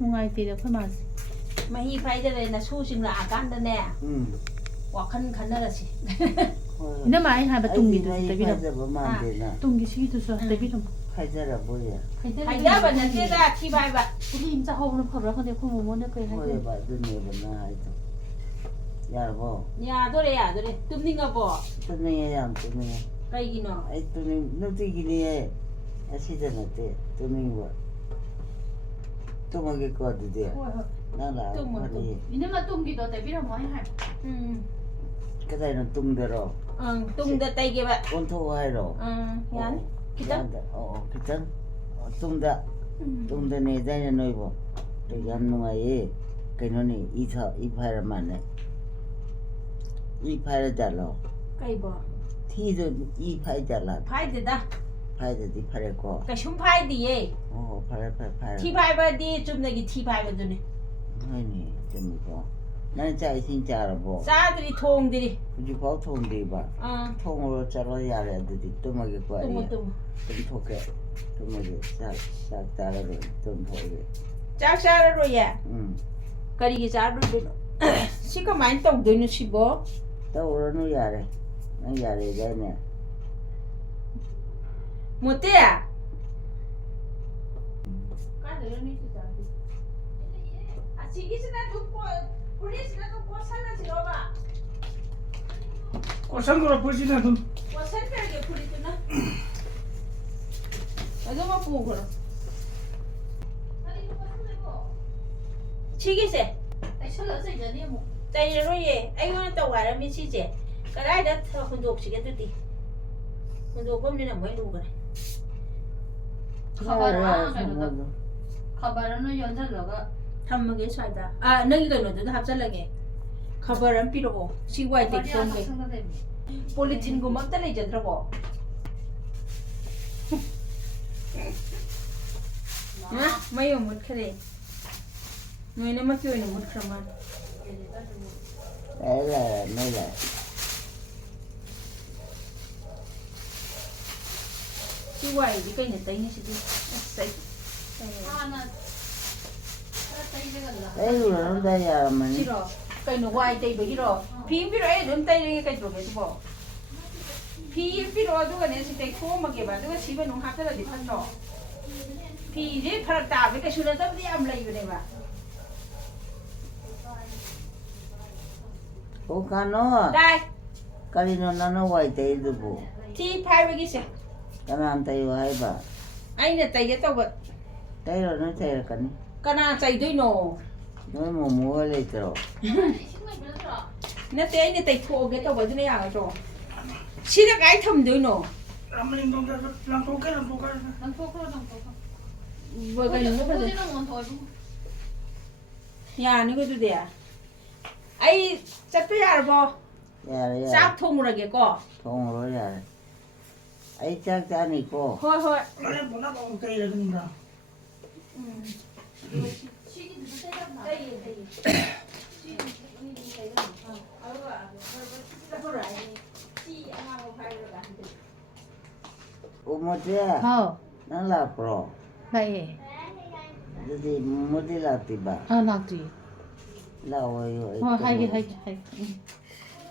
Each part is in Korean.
ꯅꯨꯡꯉꯥꯏꯇꯦꯗ ꯑꯩꯈꯣꯏ ꯃꯥꯁꯦ ꯃꯍꯤ ꯐꯥꯏꯗꯔꯦꯅ ꯁꯨꯁꯤꯡ ꯂꯥꯛꯑꯀꯥꯟꯗꯅꯦ ꯋꯥꯈꯜ ꯈꯟꯅꯔꯁꯤ ꯏꯅꯝꯃ ꯑꯩꯅ ꯍꯥꯏꯕ ꯇꯨꯡꯒꯤꯗꯨꯁꯨ ꯇꯩꯕꯤꯔꯝꯃꯣ ꯐꯥꯏꯖꯕ ꯃꯥꯟꯗꯦꯅ ꯇꯨꯡꯒꯤ ꯁꯤꯒꯤꯗꯨꯁꯨ ꯇꯩꯕꯤꯔꯝꯃꯣ ꯐꯥꯏꯖꯔꯕꯣꯌꯦ ꯐꯥꯏꯗꯕ ꯅꯠꯇꯦꯗ ꯊꯤ ꯐꯥꯏꯕ ꯒꯨꯂꯤ ꯑꯃ ꯆꯥꯍꯧꯕꯅ ꯐꯕ꯭ꯔꯥ ꯈꯪꯗꯦ ꯑꯩꯈꯣꯏ ꯃꯣꯃꯣꯅ ꯀꯩ ꯍꯥꯏꯒꯦ ꯍꯣꯏꯕ ꯑꯗꯨꯅꯦꯕ ꯅꯪ ꯍꯥꯏꯗꯣ ꯌꯥꯔꯕꯣ ꯌꯥꯗꯣꯔꯦ ꯌꯥꯗꯣꯔꯦ ꯇꯨꯝꯅꯤꯡꯉꯕꯣ ꯇꯨꯝꯅꯤꯡꯉꯦ ꯌꯥꯝ ꯇꯨꯝꯅꯤꯡꯉꯦ ꯀꯩꯒꯤꯅꯣ ꯑꯩ ꯅꯨꯡꯇꯤꯒꯤꯅꯤꯍꯦ ꯑꯁꯤꯗ ꯅꯠꯇꯦ ꯇꯨꯝꯅꯤꯡꯕ ꯇꯨꯝꯃꯒꯦꯀꯣ ꯑꯗꯨꯗꯤ ꯍꯣꯏ ꯍꯣꯏ ꯅꯪ ꯂꯥꯛꯑ ꯇꯨꯝꯃꯣ, ꯐꯅꯤ ꯏꯅꯝꯃ ꯇꯨꯡꯒꯤꯗꯣ ꯇꯩꯕꯤꯔꯝꯃꯣ ꯑꯩꯅ ꯍꯥꯏꯕ ꯀꯗꯥꯏꯅꯣ ꯇꯨꯡꯗꯔꯣ ꯇꯨꯡꯗ ꯇꯩꯒꯦꯕ ꯑꯣꯟꯊꯣꯛꯑꯣ ꯍꯥꯏꯔꯣ ꯌꯥꯅꯤ ꯈꯤꯇꯪ ꯈꯤꯇꯪ ꯇꯨꯡꯗꯅꯦ ꯗꯥꯏꯅ ꯅꯣꯏꯕꯣ ꯌꯥꯝ ꯅꯨꯡꯉꯥꯏꯌꯦ ꯀꯩꯅꯣꯅꯤ ꯏ ꯐꯥꯏꯔ ꯃꯥꯜꯂꯦ ꯏ ꯐꯥꯏꯔ ꯖꯥꯠꯂꯣ ꯀꯩꯕꯣ ꯊꯤꯗꯣ ꯏ ꯐꯥꯏ ꯖꯥꯠꯂꯥ ꯐꯥꯏꯗꯦꯗ ꯐꯥꯏꯗꯗꯤ ꯐꯔꯦꯀꯣ ꯀꯩꯁꯨꯝ ꯐꯥꯏꯗꯤꯌꯦ ꯑꯣ ꯐꯔꯦ ꯐꯔꯦ ꯊꯤ ꯐꯥꯏꯕꯗꯤ ꯆꯨꯝꯅꯒꯤ ꯊꯤ ꯐꯥꯏꯕꯗꯨꯅꯤ ꯍꯣꯏꯅꯦ ꯆꯨꯝꯃꯤꯀꯣ ꯅꯪ ꯆꯥꯛ ꯏꯁꯤꯡ ꯆꯥꯔꯕꯣ ꯆꯥꯗ꯭ꯔꯤ ꯊꯣꯡꯗ꯭ꯔꯤ ꯍꯧꯖꯤꯛꯐꯥꯎ ꯊꯣꯡꯗ꯭ꯔꯤꯕ ꯊꯣꯡꯉꯨꯔꯣ ꯆꯠꯂꯣ ꯌꯥꯔꯦ ꯑꯗꯨꯗꯤ ꯇꯨꯝꯃꯒꯦꯀꯣ ꯇꯨꯝꯃꯨ ꯑꯩ ꯇꯨꯝꯃꯨ ꯇꯨꯝꯊꯣꯛꯀꯦ ꯇꯨꯝꯃꯒꯦ ꯆꯥꯛ ꯆꯥꯔꯔꯣꯏ ꯇꯨꯝꯊꯣꯛꯑꯒꯦ ꯆꯥꯛ ꯆꯥꯔꯔꯣꯏꯌꯦ ꯎꯝ ꯀꯔꯤꯒꯤ ꯆꯥꯔꯣꯏꯗꯣꯏꯅꯣ ꯁꯤ ꯀꯃꯥꯏꯅ ꯇꯧꯗꯣꯏꯅꯣ ꯁꯤꯕꯣ ꯇꯧꯔꯅꯨ ꯌꯥꯔꯦ ꯅꯪ ꯌꯥꯔꯦꯗꯥꯏꯅꯦ ꯃꯣꯇꯦ ꯑꯁꯤꯒꯤꯁꯤꯅ ꯑꯗꯨꯝ ꯐꯨꯔꯤꯠꯁꯤꯅ ꯑꯗꯨꯝ ꯀꯣꯠꯁꯜꯂꯁꯤꯔꯣꯕ ꯀꯣꯠꯁꯟꯈ꯭ꯔꯣ ꯐꯨꯔꯤꯠꯁꯤꯅ ꯑꯗꯨꯝ ꯀꯣꯠꯁꯟꯈ꯭ꯔꯒꯦ ꯐꯨꯔꯤꯠꯇꯨꯅ ꯑꯗꯨꯃ ꯄꯨꯈ꯭ꯔꯣ ꯁꯤꯒꯤꯁꯦ ꯇꯩꯁꯜꯂ ꯆꯩꯖꯅꯤ ꯑꯃꯨꯛ ꯇꯩꯔꯔꯣꯏꯌꯦ ꯑꯩꯉꯣꯟꯗ ꯇꯧ ꯍꯥꯏꯔꯝꯃꯤ ꯁꯤꯁꯦ ꯀꯗꯥꯏꯗ ꯍꯨꯟꯗꯣꯛꯁꯤꯒꯦ ꯑꯗꯨꯗꯤ ꯍꯨꯟꯗꯣꯛꯐꯝꯅꯤꯅ ꯑꯃꯨꯛ ꯂꯨꯈ꯭ꯔꯦ ꯈꯕꯔ ꯑꯃ ꯌꯣꯟꯁꯤꯜꯂꯒ ꯊꯝꯃꯒꯦ ꯁ꯭ꯋꯥꯏꯗ ꯅꯪꯒꯤ ꯀꯩꯅꯣꯗꯨꯗ ꯍꯥꯞꯆꯜꯂꯒꯦ ꯈꯕꯔ ꯑꯃ ꯄꯤꯔꯛꯑꯣ ꯁꯤ ꯋꯥꯏ ꯇꯩꯊꯣꯛꯑꯝꯒꯦ ꯄꯣꯂꯤꯊꯤꯟꯒꯨꯝꯕ ꯑꯝꯇ ꯂꯩꯖꯗ꯭ꯔꯕꯣ ꯃꯩ ꯑꯃꯨꯛ ꯃꯨꯠꯈ꯭ꯔꯦ ꯂꯣꯏꯅꯃꯛꯀꯤ ꯑꯣꯏꯅ ꯃꯨꯠꯈ꯭ꯔ ꯃꯥꯜꯂꯦ ꯂꯥꯛꯑꯦ ꯃꯩ ꯂꯥꯛꯑꯦ ꯁꯤ ꯋꯥꯏꯗꯤ ꯀꯩꯅ ꯇꯩꯅꯤꯁꯤꯗꯤ ꯇꯩꯔꯨꯔꯅꯨꯗ ꯌꯥꯔꯝꯃꯅꯤ ꯁꯤꯔꯣ ꯀꯩꯅꯣ ꯋꯥꯏ ꯇꯩꯕꯒꯤꯔꯣ ꯐꯤ ꯑꯃ ꯄꯤꯔꯛꯑꯣ ꯑꯩ ꯑꯗꯨꯝ ꯇꯩꯔꯒꯦ ꯀꯩꯗꯧꯒꯦ ꯑꯗꯨꯕꯣ ꯐꯤ ꯑꯃ ꯄꯤꯔꯛꯑꯣ ꯑꯗꯨꯒꯅꯦ ꯁꯤ ꯇꯩꯊꯣꯛꯑꯝꯃꯒꯦꯕ ꯑꯗꯨꯒ ꯁꯤ ꯃꯅꯨꯡ ꯍꯥꯞꯆꯜꯂꯗꯤ ꯐꯠꯇ꯭ꯔꯣ ꯐꯤꯁꯦ ꯐꯔꯛ ꯇꯥꯕꯗꯤ ꯀꯩꯁꯨ ꯅꯠꯇꯕꯗꯤ ꯌꯥꯝ ꯂꯩꯕꯅꯦꯕ ꯑꯣ ꯀꯥꯅꯣ ꯇꯥꯏ ꯀꯔꯤꯅꯣ ꯅꯪꯅ ꯋꯥꯏ ꯇꯩꯔꯤꯗꯨꯕꯨ ꯊꯤ ꯐꯥꯏꯕꯒꯤꯁꯦ ꯀꯅꯥꯅ ꯇꯩꯌꯣ ꯍꯥꯏꯕ ꯑꯩꯅ ꯇꯩꯒꯦ ꯇꯧꯕ ꯇꯩꯔꯨꯔꯅꯨ ꯆꯩꯔꯛꯀꯅꯤ ꯀꯅꯥ ꯆꯩꯗꯣꯏꯅꯣ ꯅꯣꯏ ꯃꯣꯃꯣ ꯍꯣꯏ ꯂꯩꯇ꯭ꯔꯣ ꯅꯠꯇꯦ ꯑꯩꯅ ꯇꯩꯊꯣꯛꯑꯒꯦ ꯇꯧꯕ ꯑꯗꯨꯅ ꯌꯥꯒꯗ꯭ꯔꯣ ꯁꯤꯅ ꯀꯥꯏ ꯊꯝꯗꯣꯏꯅꯣ ꯂꯪꯊꯣꯛꯀꯦ ꯀꯩꯅꯣ ꯌꯥꯅꯤꯀꯣ ꯑꯗꯨꯗꯤ ꯑꯩ ꯆꯠꯄ ꯌꯥꯔꯕꯣ ꯌꯥꯔꯦ ꯆꯥꯛ ꯊꯣꯡꯉꯨꯔꯒꯦꯀꯣ ꯊꯣꯡꯉꯨꯔꯣ ꯌꯥꯔꯦ ꯑꯩ ꯆꯥꯛ ꯆꯥꯅꯤꯀꯣ ꯍꯣꯏ ꯍꯣꯏ ꯇꯩꯔꯒꯅꯤꯗ ꯎꯃꯣꯇꯦ ꯍꯥꯎ ꯅꯪ ꯂꯥꯛꯄ꯭ꯔꯣ ꯂꯥꯛꯑꯦ ꯑꯗꯨꯗꯤ ꯃꯣꯃꯣꯗꯤ ꯂꯥꯛꯇ꯭ꯔꯤꯕ ꯂꯥꯛꯇ꯭ꯔꯤ ꯂꯥꯛꯑꯣꯌꯣ ꯍꯣꯏ ꯍꯥꯏꯒꯦ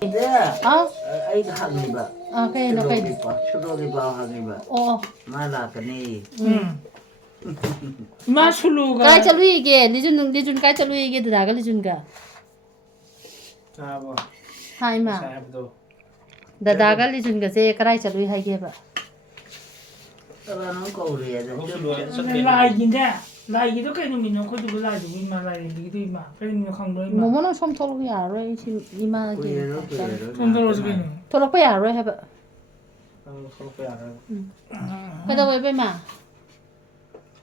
ꯑꯩ ꯍꯪꯉꯤꯕ ꯀꯩꯅꯣ ꯁꯨꯗꯣꯒꯤ ꯄꯥꯎ ꯍꯪꯉꯤꯕ ꯑꯣ ꯃꯥ ꯂꯥꯛꯀꯅꯤ ꯏꯃꯥ ꯁꯨꯂꯨꯒ ꯀꯥꯏ ꯆꯠꯂꯨꯏꯒꯦ ꯂꯤꯖꯨꯟ ꯀꯥꯏ ꯆꯠꯂꯨꯏꯒꯦ ꯗꯗꯥꯒ ꯂꯤꯖꯨꯟꯒ ꯇꯥꯕꯣ ꯍꯥ ꯏꯃꯥ ꯉꯁꯥꯏ ꯍꯥꯏꯕꯗꯣ ꯗꯗꯥꯒ ꯂꯤꯖꯨꯟꯒꯁꯦ ꯀꯔꯥꯏ ꯆꯠꯂꯨꯏ ꯍꯥꯏꯒꯦꯕ ꯀꯅꯥꯅꯣ ꯀꯧꯔꯤ ꯂꯥꯏꯒꯤꯗꯣ ꯀꯩ ꯅꯨꯃꯤꯠꯅꯣ ꯑꯩꯈꯣꯏꯗꯨꯕꯨ ꯂꯥꯏꯗꯨꯕꯨ ꯏꯃꯥ ꯂꯥꯏꯔꯦꯝꯕꯤꯒꯤꯗꯣ ꯏꯃꯥ ꯀꯔꯤ ꯅꯨꯃꯤꯠꯅꯣ ꯈꯪꯗ꯭ꯔꯣ ꯏꯃꯥ ꯃꯣꯃꯣꯅ ꯁꯣꯝ ꯊꯣꯛꯂꯛꯄ ꯌꯥꯔꯔꯣꯏ ꯑꯩ ꯁꯤ ꯏꯃꯥꯒꯤ ꯊꯣꯡꯗꯣꯔꯛꯑꯁꯤ ꯀꯩꯅꯣ ꯊꯣꯛꯂꯛꯄ ꯌꯥꯔꯔꯣꯏ ꯍꯥꯏꯕ ꯊꯣꯛꯂꯛꯄ ꯌꯥꯔꯣꯏ ꯀꯩꯗꯧꯋꯦꯕ ꯏꯃꯥ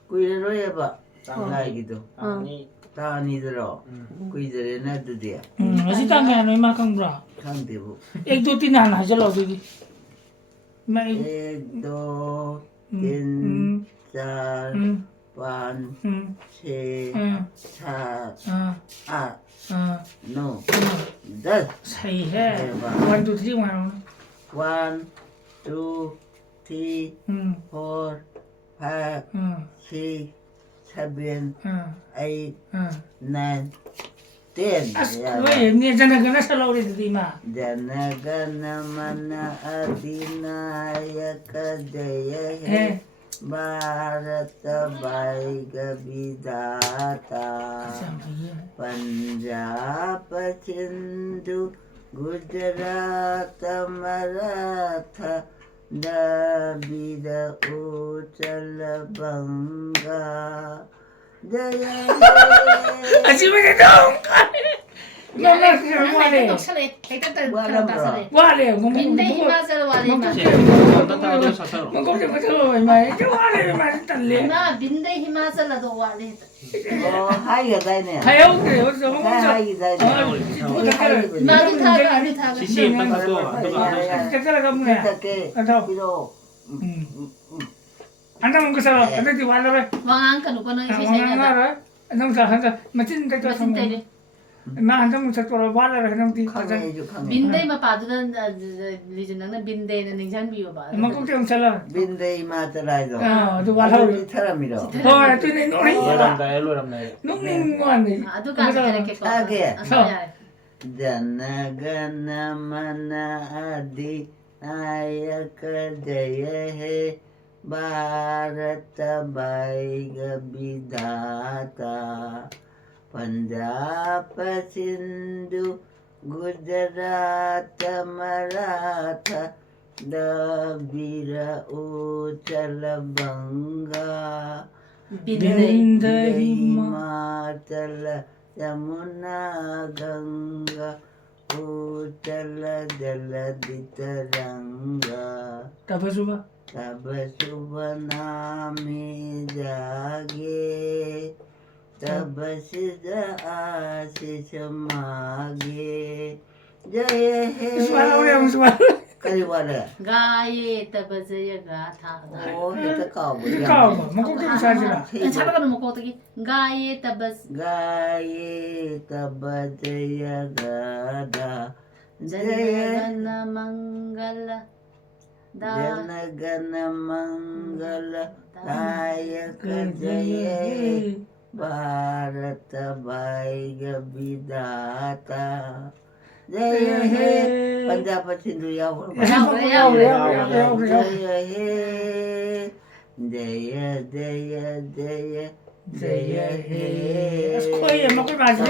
ꯀꯨꯏꯔꯔꯣꯏꯑꯕ ꯂꯥꯏꯒꯤꯗꯣ ꯇꯥꯡ ꯑꯅꯤꯗꯔꯣ ꯀꯨꯏꯗꯔꯦꯅ ꯑꯗꯨꯗꯤ ꯉꯁꯤ ꯇꯥꯡ ꯀꯌꯥꯅꯣ ꯏꯃꯥ ꯈꯪꯕ꯭ꯔꯣ ꯈꯪꯗꯦꯕꯨ ꯑꯦꯛ ꯗꯣ ꯇꯤꯟ ꯍꯥꯟꯅ ꯍꯥꯏꯖꯜꯂꯛꯑꯣ ꯑꯗꯨꯗꯤ एक दो तीन चार पाँच छः सात आठ नौ 10 सही है 1 2 3 1 2 3 4 5 6 7 응. 8 응. 9 10 아스 왜 예전에 그나 살아오래도 이마. जनगणमन अधिनायक जय हे 해. भारत भाग्य विधाता पंजाब सिंधु गुजरात मराठा द्रविड़ उत्कल बंगा जय हे 아침에 좀 엄마 그냥 뭐하래? 독살해. 백단단 뭐하려고 독살해. 뭐하래? 뭐 빈대 히마살 와리마. 뭐 꼼짝 못하고 이마 이렇게 뭐하래? 이마 달래. 나 빈대 히마살라도 와리. 하이가 다이네 가요 그래 어디서 홍콩서. 하이가 다이네 나도 타고 아니 타고. CC에 빵도 안 들어가서 색깔 가문에. 이렇게 안타. 비로 안타 먹고 살아. 안타 뒤 와라래. 왕안 칸 거는 아, 이시세냐. 왕아라. 남자 한자 맞진 데도 무슨 때리. 나 한자 먹자 또 와라래 그냥 뒤. 강해주 강해 빈대 마파두는 리준나는 빈대는 냉장 비워 봐. 엄마 꼭좀 살아. 빈데 이마트라이도 아, 또 와라래. 사람이로 어, 또네 노래. 엘로람다 농닝 거 아니. 아두가 이렇게 거. 하게. 아야. जनगणमन अधिनायक जय हे भारत भाग्य विधाता पंजाब सिंधु गुजरात मराठा द्रविड़ उत्कल बंगा 빈대 हिमाचल यमुना गंगा उत्कल जलधि तरंगा 가봐줘봐. तब शुभ नामे जागे तब सिद्ध आशीष मागे जय हे 무슨 무슨 말. कई वाले 가예 따바저야 가타. ओ ये तो काव 까워. 먹고 좀 살지라. 잡아가는 먹고 어떻게 가예 따바스 गाये तब जय गदा जय जनगण मंगल दा जनगण मंगल दायक जय भारत भाग्य विधाता जय हे पंजाब सिंधु याव जय हे जय जय जय जय हे 코에 먹고 가지.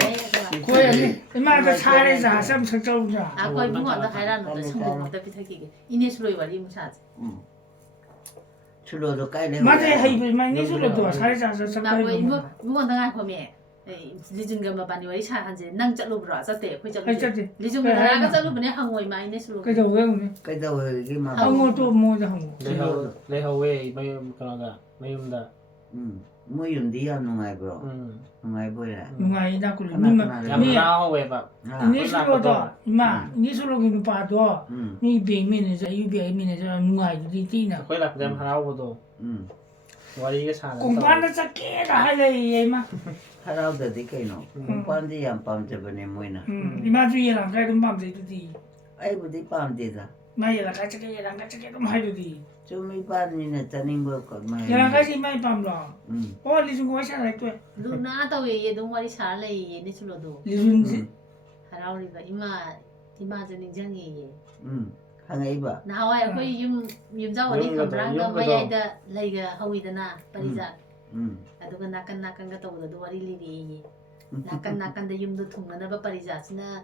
코에 이마도 살에서 삼 석절자. 아거이 무한도 하이라는 성공한다 비타기게 이네스로이 와리 무사지 출로도 까이네 맞아 하이브 많이 술로도 살에서 나거이 석절. 무한다 거미 리준가 바니 와리 차한지 낭 짤로브라 자때 거기 아이 짤로 저지. 리준가 나가 짤로브네 항오이 마 이네스로 그래서 왜 그래? 까이다 여기 막 한국도 뭐지 한국. 레하웨이 그러가 매움다 뭐 윤디야 농아이 브로 농아이 보라 누가 이다 꿀 니마. 야마하웨 바 이니술로도 이마 이니술로기는 봐도 이 비민에서 이 비민에서 누가 이디 띠나. 거기 라 그냥 하나보도 와리게 사는 공부하면서 깨다 하래 이마. 하라우다디 케노 공판디 얌 팜제버네 모이나 이마 주의랑 가이든 밤새도디. 아이부디 팜디다 마이랑 같이 얘랑 같이 좀 하이도디. 좀 이반이네 짜닝버 것만 얘랑 같이 마이 밤로. 어 리준 거 하시나 또. 루나 따위에 동 와리 차래 이네스로도 리준지. 하라우리가 이마 저닝장이 항아이바 나와야 거의 윤자 와리 컴브랑가 마야이다 레이가 하위다나 파리자 aduga nakan ga tawda do wari liri nakan da yumdo thungna ba parija sina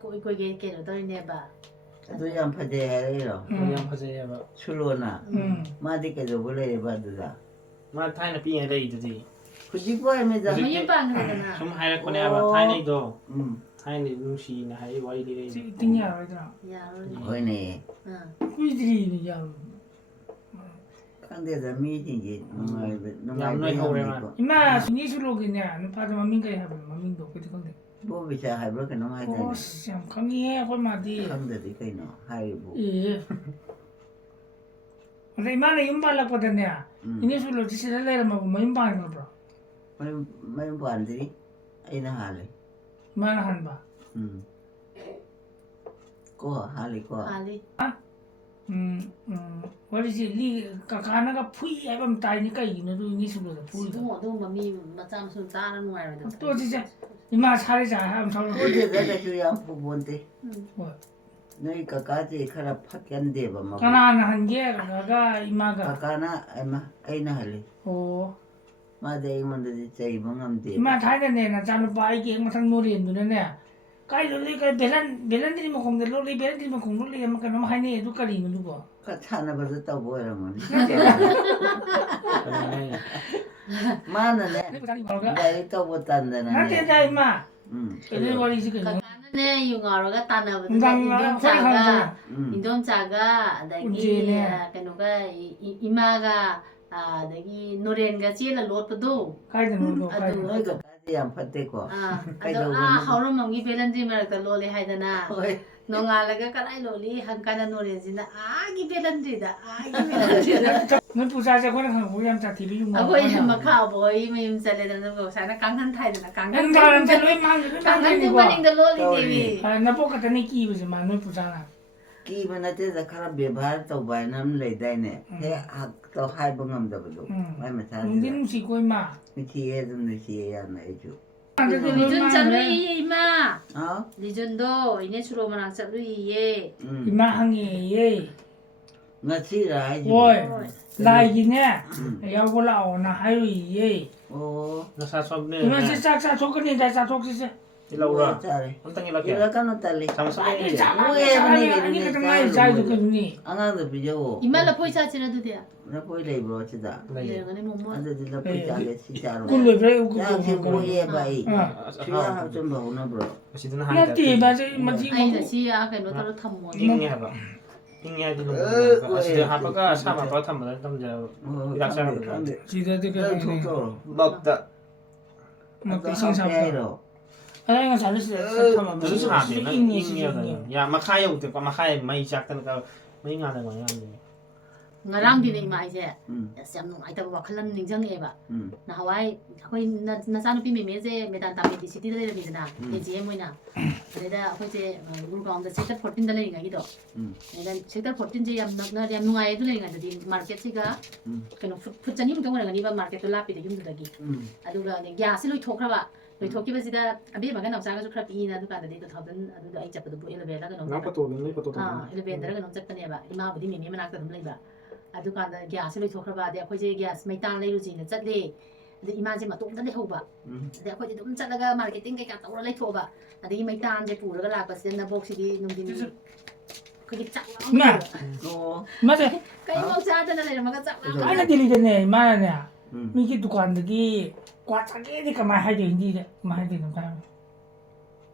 koi ge ke no tori ne ba 또 얌 파제 해요 그냥 파세야 바 출로나 마디께도 볼래 봐도다 마 타이나 삐에 레이드지 굳이 보이면서 mayin pa nga na 좀 하이라 코네 바 타이니도 타이니 루시나 하이 와리 레이드 띵이야 그러더라. ya 보이네 꾸이들이 야. 강대다 미팅지 얌노이 하오레만 이마 니술로 그냥 파도 마민가 해 봐. 마민도 그때 건데. 뭐 비자 하이브로 그 너무 하이다 오 참 강이해 얼마디. 강대디 그이노 하이브 예. 근데 이마는 임발락거든요. 니술로 지시달래를 먹고 뭐 임발인 거 봐. mấy bạn gì ấy nó hà lì 이마는 한 봐. cô hà lì cô ali ꯋꯥꯔꯤꯁꯤ ꯀꯀꯥꯅꯒ ꯐꯨꯏ ꯍꯥꯏꯕ ꯑꯃ ꯇꯥꯏꯅꯤ ꯀꯩꯒꯤꯅꯣ ꯑꯗꯨ ꯏꯅꯤ ꯁꯨꯕꯗ ꯐꯨꯏꯗꯣ ꯏꯕꯨꯡꯉꯣ ꯑꯗꯨꯒꯨꯝꯕ ꯃꯤ ꯃꯆꯥ ꯃꯁꯨ ꯇꯥꯔ ꯅꯨꯡꯉꯥꯏꯔꯣꯏꯗꯕ ꯇꯣꯠꯁꯤꯁꯦ ꯏꯃꯥ ꯁꯥꯔꯤ ꯆꯥ ꯍꯥꯏꯕ ꯁꯥꯎꯔ ꯄꯨꯗꯦꯗ ꯀꯩꯁꯨ ꯌꯥꯝ ꯄꯨꯕꯣꯟꯇꯦ ꯍꯣꯏ ꯅꯣꯏ ꯀꯀꯥꯁꯦ ꯈꯔ ꯐꯠꯀꯟꯗꯦꯕ ꯃꯕꯨꯛ ꯀꯅꯥꯅ ꯍꯟꯒꯦ ꯀꯀꯥꯒ ꯏꯃꯥꯒ ꯀꯀꯥꯅ ꯑꯩꯅ ꯍꯜꯂꯤ ꯑꯣ ꯃꯥꯗꯤ ꯑꯩꯉꯣꯟꯗꯗꯤ ꯆꯩꯕ ꯉꯝꯗꯦꯕ ꯏꯃꯥ ꯊꯥꯏꯅꯅꯦ ꯅꯆꯥꯅꯨꯄꯥ ꯑꯩꯒꯤ ꯍꯦꯛ ꯃꯊꯪ ꯅꯣꯔꯦꯟꯗꯨꯅꯅꯦ ꯀꯥꯏ ꯂꯣꯠꯂꯤ ꯀꯥꯏ ꯕꯦꯂꯟꯗ꯭ꯔꯤ ꯃꯈꯣꯡꯗ ꯂꯣꯠꯂꯤ ꯕꯦꯂꯟꯗ꯭ꯔꯤ ꯃꯈꯣꯡ ꯂꯣꯠꯂꯤ ꯑꯃ ꯀꯩꯅꯣꯝ ꯍꯥꯏꯅꯩ ꯑꯗꯨ ꯀꯔꯤꯅꯣ ꯑꯗꯨꯕꯣ ꯈꯔ ꯁꯥꯟꯅꯕꯗ ꯇꯧꯕ ꯑꯣꯏꯔꯝꯒꯅꯤ ꯃꯥꯅꯅꯦ ꯂꯥꯏꯔꯤꯛ ꯇꯧꯕ ꯇꯟꯗꯅꯅꯦ ꯅꯠꯇꯦꯗ ꯏꯃꯥ ꯀꯩꯅꯣ ꯋꯥꯔꯤꯁꯤ ꯀꯩꯅꯣ ꯀꯀꯥꯅꯅꯦ ꯌꯨ ꯉꯥꯎꯔꯒ ꯇꯥꯟꯅꯕꯗꯨꯗ ꯅꯨꯡꯗꯥꯡ ꯑꯩꯈꯣꯏ ꯈꯪꯖꯔꯦ ꯏꯟꯗꯣꯝꯆꯥꯒ ꯑꯗꯒꯤ ꯎꯟꯖꯦꯅꯦ. ꯀꯩꯅꯣꯒ ꯏꯃꯥꯒ ꯑꯗꯒꯤ ꯅꯣꯔꯦꯟꯒ ꯆꯦꯜꯂ ꯂꯣꯠꯄꯗꯣ ꯀꯥꯏꯗꯅꯣ ꯑꯗꯨ ꯅꯣꯏ ꯀꯀꯥꯁꯦ ꯌꯥꯝ ꯐꯠꯇꯦꯀꯣ ꯑꯗꯣ ꯀꯩꯗꯧꯕꯅꯣ ꯍꯧꯔꯝꯃꯝꯒꯤ ꯕꯦꯂꯟꯗ꯭ꯔꯤ ꯃꯔꯛꯇ ꯂꯣꯜꯂꯦ ꯍꯥꯏꯗꯅ ꯍꯣꯏ ꯅꯣꯡꯉꯥꯜꯂꯒ ꯀꯗꯥꯏ ꯂꯣꯜꯂꯤ ꯍꯪꯀꯥꯟꯗ ꯅꯣꯔꯦꯟꯁꯤꯅ ꯑꯥꯒꯤ ꯕꯦꯂꯟꯗ꯭ꯔꯤꯗ ꯑꯥꯒꯤ ꯕꯦꯂꯟꯗ꯭ꯔꯤꯗ ꯅꯣꯏ ꯄꯨꯆꯥꯁꯦ ꯑꯩꯈꯣꯏꯅ ꯈꯪꯕ ꯌꯥꯝ ꯁꯥꯊꯤꯕ ꯌꯨꯝ ꯑꯩꯈꯣꯏ ꯃꯈꯥ ꯕꯣꯏ ꯃꯌꯨꯝ ꯆꯠꯂꯦꯗꯅ ꯉꯁꯥꯏꯅ ꯀꯥꯡꯈꯟ ꯊꯥꯏꯗꯅ ꯀꯥꯡꯈꯟ ꯅꯨꯡꯗꯥꯡꯁꯦ ꯂꯣꯏ ꯃꯥꯡꯗꯦ ꯀꯥꯡꯈꯟꯗꯨ ꯃꯅꯤꯡꯗ ꯂꯣꯜꯂꯤꯅꯦꯃꯤ ꯅꯄꯣꯛ ꯈꯛꯇꯅꯤ ꯀꯤꯕꯁꯦ ꯃꯥ ꯅꯣꯏ ꯄꯨꯆꯥꯅ ꯀꯤꯕ ꯅꯠꯇꯦꯗ ꯈꯔ ꯕꯦꯕꯥꯔ ꯇꯧꯕ ꯍꯥꯏꯅ ꯑꯃ ꯂꯩꯗꯥꯏꯅꯦ ꯍꯦꯛ ꯍꯥꯏꯕ ꯉꯝꯗꯕꯗꯣ ꯃꯥꯏ ꯅꯨꯡꯗꯤ ꯃꯁꯥꯁꯤꯗ ꯅꯨꯡꯁꯤꯀꯣ ꯏꯃꯥ ꯅꯨꯡꯁꯤꯌꯦ ꯑꯗꯨꯝ ꯅꯨꯡꯁꯤꯌꯦ ꯌꯥꯝꯅ ꯑꯩꯁꯨ ꯂꯤꯖꯨꯟ ꯆꯠꯂꯨꯏꯌꯦ ꯏꯃꯥ ꯑꯥꯎ ꯂꯤꯖꯨꯟꯗꯣ ꯏꯅꯦ ꯁꯨꯔꯣ ꯃꯅꯥꯛ ꯆꯠꯂꯨꯏꯌꯦ ꯏꯃꯥ ꯍꯪꯉꯦꯌꯦ ꯉꯁꯤꯔ ꯍꯥꯏꯁꯤꯕꯣ ꯍꯣꯏ ꯂꯥꯏꯒꯤꯅꯦ ꯌꯥꯎꯕ ꯂꯥꯛꯑꯣꯅ ꯍꯥꯏꯔꯨꯏꯌꯦ ꯑꯣ ꯅꯁꯥ ꯁꯣꯛꯅꯦ ꯏꯃꯥꯁꯤ ꯆꯥꯛ ꯆꯥꯊꯣꯛꯀꯅꯤꯗ ꯆꯥꯊꯣꯛꯁꯤꯁꯦ ꯇꯤꯜꯍꯧꯔꯥ ꯆꯥꯔꯦ ꯑꯝꯇꯪ ꯏꯜꯂꯛꯀꯦ ꯏꯜꯂꯛꯀꯅꯨ ꯇꯜꯂꯤ ꯆꯥꯏꯗꯨꯅꯤ ꯑꯉꯥꯡꯗ ꯄꯤꯖꯧꯋꯣ 이말 लफोई चा치나 두대야. ꯂꯐꯣꯏ ꯂꯩꯕ꯭ꯔꯣ ꯁꯤꯗ 내가네 뭐 ꯑꯗꯨꯗꯤ ꯂꯐꯣꯏ ꯆꯥꯒꯦ ꯁꯤ ꯆꯥꯔꯣ ꯀꯨꯜ ꯂꯣꯏꯕ꯭ꯔꯥ ꯆꯥꯛꯁꯦ ꯑꯣꯏꯌꯦꯕ ꯑꯩ ꯁꯨꯌꯥ ꯑꯁ ꯍꯥꯞꯆꯟꯕ ꯍꯧꯅꯕ꯭ꯔꯣ ꯑꯁꯤꯗꯅ ꯅꯠꯇꯦ ꯍꯥꯟꯅ ꯃꯥꯁꯦ ꯃꯊꯤ 아니다 시야 그거 따로 탐모. ꯏꯪꯉꯦ ꯍꯥꯏꯕ ꯏꯪꯉꯦ ꯍꯥꯏꯗꯤ ꯑꯁꯤꯗ ꯍꯥꯞꯄꯒ ꯑꯁꯥꯕ ꯍꯥꯞꯄꯒ ꯊꯝꯕꯗ ꯇꯝꯖꯕ ꯍꯤꯗꯥꯛ ꯆꯥꯔꯝꯕꯗ ꯁꯤꯗꯗꯤ ꯀꯩꯅꯣ ꯊꯣꯛꯇꯧꯔꯣ ꯂꯣꯛꯇ ꯑꯗꯣ ꯏꯁꯤꯡ ꯍꯥꯞꯄꯦ ꯁꯥꯕ ꯍꯥꯏꯔꯣ ꯑꯗ ꯑꯩ ꯉꯁꯥꯏꯗ ꯁꯤꯗ ꯊꯝꯃꯝꯃꯦ ꯑꯗꯨꯁꯨ ꯁꯥꯗꯦ ꯅꯪ ꯏꯪꯉꯦ ꯏꯪꯉꯦ ꯌꯥ ꯃꯈꯥ ꯌꯧꯗꯦꯀꯣ ꯃꯈꯥ ꯃꯩ ꯆꯥꯛꯇꯅ ꯃꯩ ꯉꯥꯟꯗꯅ ꯌꯥꯝꯅ nga랑디네 이마이제. ꯌꯥꯝ ꯅꯨꯡꯉꯥꯏꯇꯕ ꯋꯥꯈꯜ ꯑꯃ ꯅꯤꯡꯁꯤꯡꯉꯛꯑꯦꯕ ꯅꯍꯥꯟꯋꯥꯏ ꯑꯩꯈꯣꯏ ꯅꯆꯥꯅꯨꯄꯤ ꯃꯦꯃꯦꯁꯦ ꯃꯦꯗꯥꯟ ꯇꯥꯃꯦꯗꯤ ꯁꯤꯇꯤꯗ ꯂꯩꯔꯝꯃꯤꯗꯅ KGM ꯑꯣꯏꯅ ꯑꯗꯩꯗ ꯑꯩꯈꯣꯏꯁꯦ ꯒꯨꯔꯒꯥꯎꯟꯗ ꯁꯦꯛꯇꯔ 14ꯗ ꯂꯩꯔꯤꯉꯩꯒꯤꯗꯣ ꯑꯗꯩꯗ ꯁꯦꯛꯇꯔ 14ꯁꯦ ꯌꯥꯝ ꯅꯛꯅ ꯌꯥꯝ ꯅꯨꯡꯉꯥꯏꯌꯦ ꯑꯗꯨ ꯂꯩꯔꯤꯉꯩꯗꯗꯤ ꯃꯥꯔꯀꯦꯠꯁꯤꯒ ꯀꯩꯅꯣ ꯐꯨꯠ ꯆꯅꯤꯃꯨꯛꯇꯪ ꯑꯣꯏꯔꯝꯒꯅꯤꯕ ꯃꯥꯔꯀꯦꯠꯇꯣ ꯂꯥꯞꯄꯤꯗ ꯌꯨꯝꯗꯨꯗꯒꯤ ꯑꯗꯨꯒ ꯒ꯭ꯌꯥꯁꯁꯦ ꯂꯣꯏꯊꯣꯛꯈ꯭ꯔꯕ ꯂꯣꯏꯊꯣꯛꯈꯤꯕꯁꯤꯗ ꯑꯕꯦꯝꯃꯒ ꯅꯥꯎꯆꯥꯒꯁꯨ ꯈꯔ ꯄꯤꯛꯏꯅ ꯑꯗꯨꯀꯥꯟꯗꯗꯤ 2000 ꯑꯗꯨꯗ ꯑꯩ ꯆꯠꯄꯗꯨꯕꯨ 11ꯗ ꯀꯩꯅꯣꯝ ꯅꯪ ꯐꯣꯇꯣꯗ ꯅꯣꯏ ꯐꯣꯇꯣ 11ꯗ ꯀꯩꯅꯣꯝ ꯆꯠꯄꯅꯦꯕ ꯏꯃꯥꯕꯨꯗꯤ ꯃꯦꯃꯦ ꯃꯅꯥꯛꯇ ꯑꯗꯨꯝ ꯂꯩꯕ ꯑꯗꯨꯀꯥꯟꯗ ꯒ꯭ꯌꯥꯁꯁꯦ ꯂꯣꯏꯊꯣꯛꯈ꯭ꯔꯕ ꯑꯗꯩ ꯑꯩꯈꯣꯏꯁꯦ ꯒ꯭ꯌꯥꯁ ꯃꯩꯇꯥꯟ ꯂꯩꯔꯨꯁꯤꯅ ꯆꯠꯂꯦ ꯑꯗꯩ ꯏꯃꯥꯁꯦ ꯃꯇꯣꯝꯇ ꯂꯩꯍꯧꯕ ꯑꯗꯩ ꯑꯩꯈꯣꯏꯗꯤ ꯑꯗꯨꯝ ꯆꯠꯂꯒ ꯃꯥꯔꯀꯦꯇꯤꯡ ꯀꯩꯀꯥ ꯇꯧꯔ ꯂꯩꯊꯣꯛꯑꯕ ꯑꯗꯒꯤ ꯃꯩꯇꯥꯟꯁꯦ ꯄꯨꯔꯒ ꯂꯥꯛꯄꯁꯤꯗ ꯅꯕꯣꯛꯁꯤꯗꯤ ꯅꯨꯡꯊꯤꯟ ꯑꯩꯈꯣꯏꯒꯤ ꯆꯥꯛ ꯃꯥꯁꯦ ꯀꯩꯃꯧ ꯆꯥꯗꯅ ꯂꯩꯔꯝꯃꯒ ꯆꯥꯛ ꯑꯩꯅ ꯗꯦꯜꯂꯤꯗꯅꯦ ꯏꯃꯥꯅꯅꯦ ꯃꯤꯒꯤ ꯗꯨꯀꯥꯟꯗꯒꯤ ꯀ꯭ꯋꯥ ꯆꯥꯒꯦꯗꯤ ꯀꯃꯥꯏꯅ ꯍꯥꯏꯗꯣꯏ ꯍꯤꯟꯗꯤꯗ ꯀꯃꯥꯏꯅ ꯍꯥꯏꯗꯣꯏꯅꯣ ꯀꯥꯏꯅ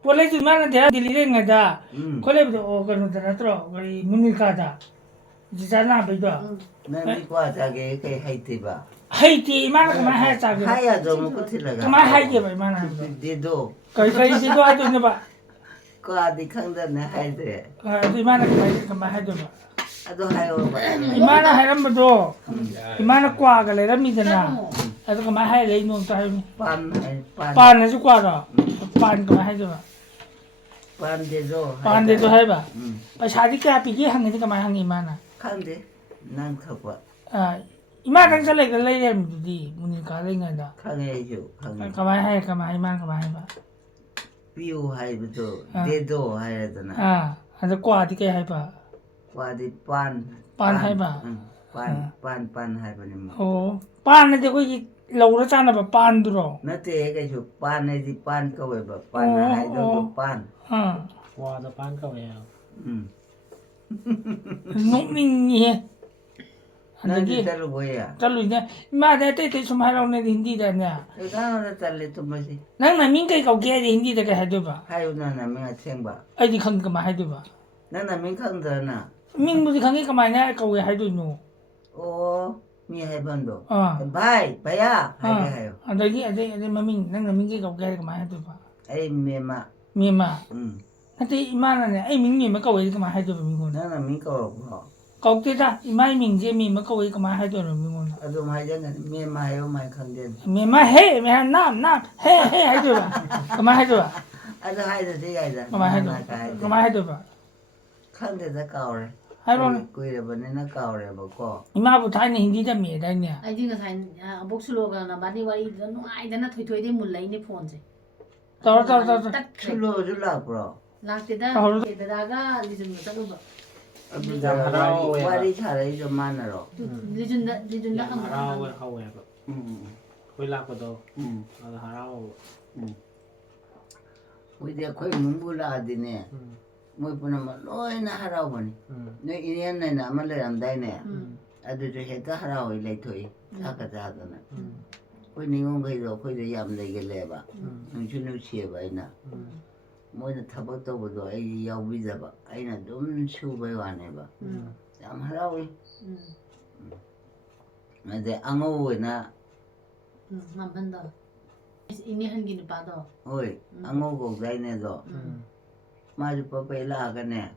ꯄꯣꯠ ꯂꯩꯁꯨ ꯏꯃꯥꯅ ꯗꯦꯜꯂꯤ ꯂꯩꯔꯤꯉꯩꯗ ꯑꯩꯈꯣꯏ ꯂꯩꯕꯗꯣ ꯀꯩꯅꯣꯗ ꯅꯠꯇ꯭ꯔꯣ ꯀꯔꯤ ꯃꯨꯅꯤꯀꯥꯗ ꯖꯤꯖꯥ ꯅꯥꯕꯩꯗꯣ ꯅꯪꯗꯤ ꯀ꯭ꯋꯥ ꯆꯥꯒꯦ ꯀꯩ ꯍꯩꯇꯦꯕ ꯍꯩꯇꯦ ꯏꯃꯥꯅ ꯀꯃꯥꯏꯅ ꯍꯥꯏꯔ ꯆꯥꯒꯦ ꯍꯥꯏ ꯌꯥꯗ꯭ꯔꯣ ꯃꯈꯨꯠ ꯊꯤꯜꯂꯒ ꯀꯃꯥꯏꯅ ꯍꯥꯏꯒꯦꯕ ꯏꯃꯥꯅ ꯍꯥꯏꯕꯗꯣ ꯗꯦꯗꯣ ꯀꯔꯤ ꯗꯦꯗꯣ ꯍꯥꯏꯗꯣꯏꯅꯣꯕ ꯀ꯭ꯋꯥꯗꯤ ꯈꯪꯗꯅ ꯍꯥꯏꯗ꯭ꯔꯦ ꯑꯗꯨ ꯏꯃꯥꯅ ꯀꯃꯥꯏꯅ ꯍꯥꯏꯗꯣꯏꯕ ꯑꯗꯣ ꯍꯥꯏꯌꯣꯕ 이만한 하람도 이만한 과가 내랍니다나 그래서 그만 해 레이노 또 하니 반에서 과라 반 그만 해줘 반대도 해봐 사디 까 비기 한게 그만 한게 이만한 칸데 난 갖고 아 이만한 살래 그 레이엠디 무니까 레이가다 칸해줘 칸해 그만 해 그만 이만 그만 해봐 삐우 하이브도 데도 하야잖아 아 아주 과디 게 해봐 과디 빤 해봐 빤 하이브니 뭐 오 빤인데 거기 लौरा चानबा पान दुरो नते कइसु पान है पान कवेबा पान हाइदो तो पान हां वादा पान कवे नोकनिंग हे नदी चलो भैया चलो ने मा दे ते सुमारौने हिंदी दा ने एकानो चले तुमसी नंग ना मिंग कई कौगे हिंदी दा का हाइदोबा हाइउ ना मिंग अछेंबा अइदि खंग कमा हाइदोबा ना मिंग खंगदना मिंग बुदि खंगे कमाइना कौगे हाइदोनो ओ मी हाइबंदो भाई भैया हाइगे हाइयो अदगी ममिंग नंग मिंग कई कौगे कमा हाइदोबा ए मेमा नते इमाना ने ए मिंग मेमा कौगे कमा हाइदोबा मिंगो ना मिंग कौ कौतेदा इमाई मिंग जे मेमा कौगे कमा हाइदोनो मिंगो अदो हाइजन मेमा हाइयो माइ खंगे मेमा हे मे नाम हे हाइदोबा कमा हाइदोबा अदो हाइदे दे हाइदा कमा हाइदोबा खंगे दा काउरे 하이로는 꾸이래버니나 까오래버고. 이마부 타이네 힌디다 미에다이네. 아이디 ngасai abok suloga na bani wari da nuaidana thoithoi de mullai ni phone se 따라. 출로 줄라브로. lakte Tawar- da daga lijun ga chaluba 와리 잘해 좀 많아로. lijun da Yang harau hau ya ba. Koi lak ba do. 응. Ada harau. 우리 거의 문불아디네. 뭐 보면 로이나 하라오니. 너 이년에는 아무래 안 되네. 아주저 해도 하라오 이래토이. 아까자도나. 거의 니온 거이도 거이도 얌되게 봐. 응준우 시에 봐이나. 뭐는 타버도 보도 이 야위자 봐. 아이나 좀 추베 와네 봐. ям 하라오이. 근데 앙오나 mamanda ini hangi ni pa do 오이 앙오고 다이네도 마주 빠빠이라가네.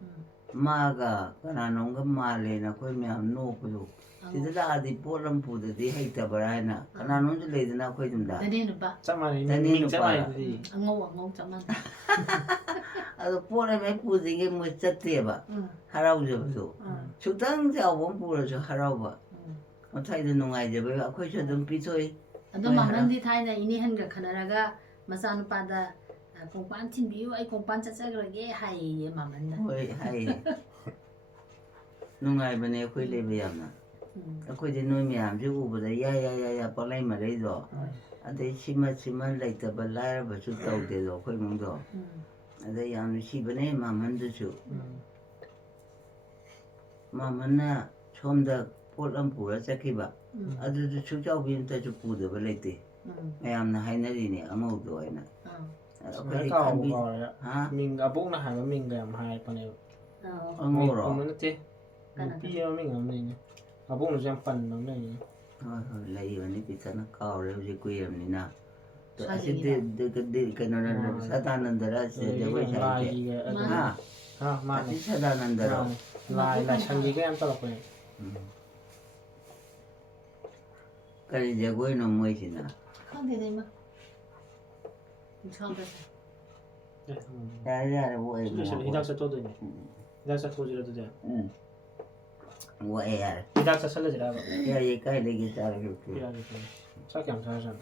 마가 그나농가 말레나 거의 면 노고도 지들아 아디 뽀람 부드디 해다버라나 그나농도 레드나 거의 좀다 dane nu pa Sama ni Tani ming nu sama pa. di. angau chaman 아도 뽀람에 부드게 뭐 짰대봐 하라우저도 주당자 원부러서 하라우바 어차이도 농아이제 왜 거기서 좀 비소이 ado mamandi thaina ini hanga khanaraga macha nu pa da kongpan thin biu ai kongpan cha cha ge hai ye mamanda 거의 하이 농아이번에 거의 레비야나 거기 놈이 암주 우보다 야야야야 빨라이 말이죠 아데 심마 라이터 발라야 버수 떠오대도 거의 뭔도 아데 양이 시번에 마만도주 마만나 처음다 폴람 부라 자키바 아주주 축자우빈다 주 부도 발레티 매암나 하이나리네 아무도 아이나 Cái cầu gọi á. 하 Mình ở bụng là hai mà mình làm hai con này. Mình 엉어로 cũng nó thế. Bia mình ở mình. Ở bụng là giam phần nó này. 레이원이 비싸나 까오래 우리 구이람니나 또 아시데 그너는 사다는 데라 Rồi 왜 cái lai 잘해 gì cái 아 ha mà 아시 사다는 데로 lai chân gì cái em tao đọc này. 그래 이제 구이는 무엇이나 khang de ma chang da 야야야 뭐해 Hidak sa todo niya. Hidak sa todo sila to dyan. 뭐해 Hidak sa sala sila ba? 야얘 까이래기 잘해 Hidak sa sala. Sa kiyam sa sala.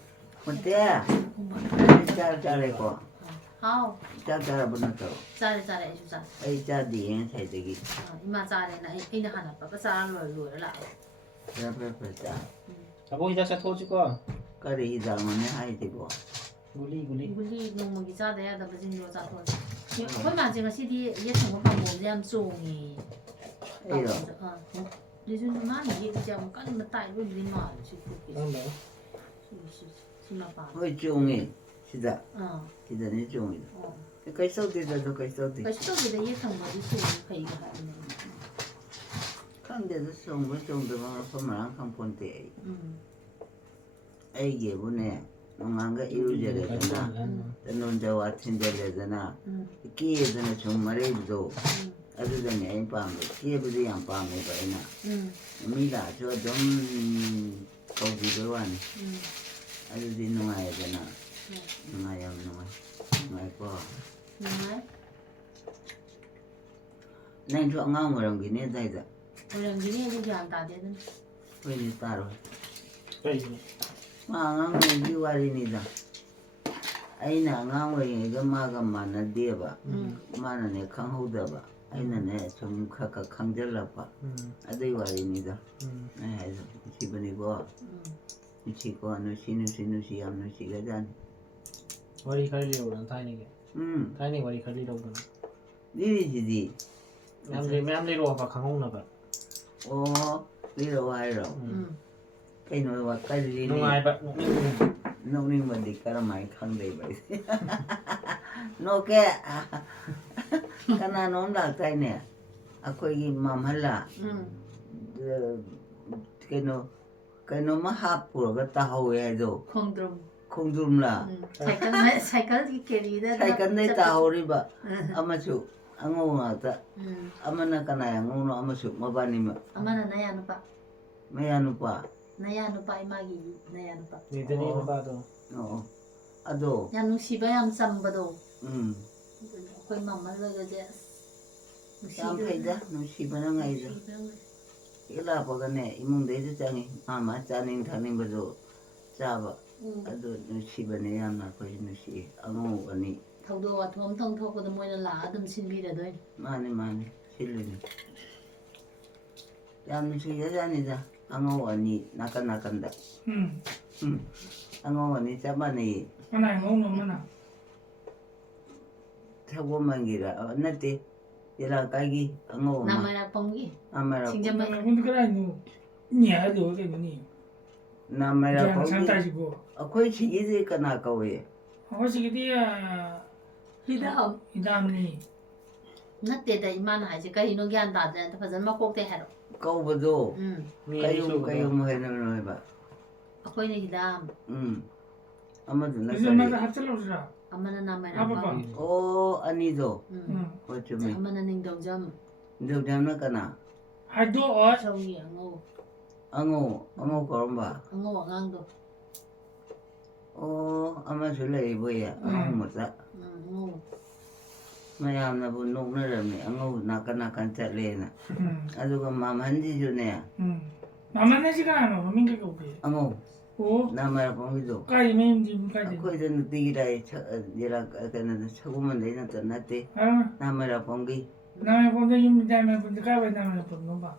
어때 잘잘했고 hao 잘잘해보는거 cha de ju cha 에이 잘디엔 살되기 ima cha de na ai na hana pa pa cha lo la 그래서 Abo hidak sa todo ko. 그래 이장은 하이되고 Guli guli. guli nong ma gi cha de ya da ba jin yo cha to ni ko ma jing si di ye thong pa mo jam song ni 에이로 lijun ma ni ye jam kan ma tai lo li ma chi ku ki Ano ba? si ma pa 거의 종이 시다 ah 시다니 종이다 cái số tiền là cái số tiền cái số de ye thong ma di su kai ga ha ni 강대도 송을 정도만 보면 강본데 애기 보내 농한가 이루저래 되나 논자와 친절되나 끼에서는 정말에도 아주더니 애 밤에 끼에도 양 밤에 봐이나 미라 저좀 거기도 안 아주디 농아야 되나 농아야 농아 거 ngai 난 좋아하는 거랑 기네 다이다 orang gini ni jam ta de ni 왜 따로 Kaya yun. 망한 기와리니다 아이나 낭웨이가 마가 많아디봐 많아네 강호다봐 아이나네 좀 카카 강절라봐 아들이 와리니다 아이서 기분이 뭐 미치고 누시 암누시가 잔 Wari kari liyaw lang tayo niya. Tayo niya wari kari liyaw lang. 니리지디 Mayam liyaw pa kang hong na ba? 오 리로 하이로 그이노와 깔리니 Nung ay ba? 노닝 만디 까라마이 강데이 바이 노케 까나 논다 타이네 아코이 맘할라 cái nó mà hấp của cái tàu ấy rồi không dùm là cycle ki keri da cái này tàu đi bà ama chú anh ngô à ta ama na cái này ngô nó ama chú mà bạn mà amana na ya no pa mấy anh pa imagi na ya no pa Dito niya ba ito? no ado yan nung siba yam samba do ừ koi mama la ga je ꯌꯥꯝ ꯐꯩꯗ ꯅꯨꯡꯁꯤꯕꯅ ꯉꯥꯏꯗ ꯍꯦꯛ ꯂꯥꯛꯄꯒꯅꯦ ꯏꯃꯨꯡꯗꯩꯗ ꯆꯪꯉꯤ ꯃꯥ ꯆꯥꯅꯤꯡ ꯊꯛꯅꯤꯡꯕꯗꯣ ꯆꯥꯕ ꯑꯗꯨ ꯅꯨꯡꯁꯤꯕꯅꯦ ꯌꯥꯝꯅ ꯑꯩꯈꯣꯏꯁꯨ ꯅꯨꯡꯁꯤꯌꯦ ꯑꯉꯧ ꯑꯅꯤ ꯊꯧꯗꯣꯛ ꯋꯥꯊꯣꯛ ꯑꯃ ꯊꯣꯛꯄꯗ ꯃꯣꯏꯅ ꯂꯥꯛꯑ ꯑꯗꯨꯝ ꯁꯤꯟꯕꯤꯔꯗꯣꯏꯅꯤ ꯃꯥꯅꯤ ꯁꯤꯜꯂꯤꯅꯤ ꯌꯥꯝ ꯅꯨꯡꯁꯤꯒꯖꯥꯠꯅꯤꯗ ꯑꯉꯧ ꯑꯅꯤ ꯅꯥꯀꯟ ꯅꯥꯀꯟꯗ ꯑꯉꯧ ꯑꯅꯤ ꯆꯞ ꯃꯥꯟꯅꯩꯌꯦ mana ngau no mana ꯁꯒꯣꯜꯃꯟꯒꯤꯔ ꯅꯠꯇꯦ ꯌꯦꯂꯥꯀꯥꯏꯒꯤ ꯑꯉꯧ ꯑꯃ ꯅꯥꯃꯩꯔꯥꯛꯄꯝꯒꯤ ꯑꯃꯔꯛ Singjamei mana mun kara nu nya do ke ni ꯅꯥꯃꯩꯔꯥꯛ san ta ꯐꯥꯎꯒꯤ ji go ꯑꯩꯈꯣꯏ ꯁꯤꯒꯤꯁꯦ ꯀꯅꯥ ꯀꯧꯏ ho si ki dia ꯍꯤꯗꯥꯛ idam ni ꯅꯠꯇꯦꯗ ꯏꯃꯥꯅ ꯍꯥꯏꯁꯦ ꯀꯔꯤꯅꯣ ꯒ꯭ꯌꯥꯟ ꯇꯥꯗ꯭ꯔꯦ ꯑꯝꯇ ꯐꯖꯅ ꯃꯀꯣꯛꯇꯩ ꯍꯥꯏꯔꯣ ꯀꯧꯕꯗꯣ ꯀꯌꯨꯝ ꯀꯩ ꯍꯥꯏꯅꯕ ꯑꯩꯈꯣꯏꯅ ꯍꯤꯗꯥꯛ ꯑꯃꯗꯨꯅ isu ma ha chalo ra ꯑꯃꯅ apa ꯅꯥꯃꯩꯔꯥꯛꯄꯝ pa ꯑꯣ ꯑꯅꯤꯗꯣ ꯍꯣꯏ ꯆꯨꯝꯃꯤ ꯑꯃꯅ ꯅꯤꯡꯊꯧꯖꯝ ꯅꯤꯡꯊꯧꯖꯝꯅ ꯀꯅꯥ ha do o ꯆꯧꯒꯤ ꯑꯉꯧ ꯑꯉꯧ ꯀꯧꯔꯝꯕ ꯑꯉꯧ ꯑꯉꯥꯡꯗꯣ ꯑꯣ ꯑꯃꯁꯨ ꯂꯩꯔꯤꯕꯣꯌꯦ ꯑꯉꯧ ꯃꯆꯥ ꯑꯉꯧ ꯃꯌꯥꯝꯅꯕꯨ ꯅꯣꯛꯅꯔꯝꯃꯤ ꯑꯉꯧ ꯅꯥꯀꯟ ꯅꯥꯀꯟ ꯆꯠꯂꯦꯅ ꯑꯗꯨꯒ ꯃꯥꯝꯍꯟꯁꯤꯁꯨꯅꯦ mama na si kana no min ke ko ke ꯑꯉꯧ o ꯅꯥꯃꯩꯔꯥꯛꯄꯝꯒꯤꯗꯣ kai me di kai de ꯑꯩꯈꯣꯏꯗ ꯅꯨꯡꯇꯤꯒꯤ ꯂꯥꯛꯑꯦ ꯀꯩꯅꯣꯗ ꯁꯒꯣꯜꯕꯟꯗꯩ ꯅꯠꯇꯦ ha ꯅꯥꯃꯩꯔꯥꯛꯄꯝꯒꯤ na me pon de yum da me pon de ka ba na me pon no ba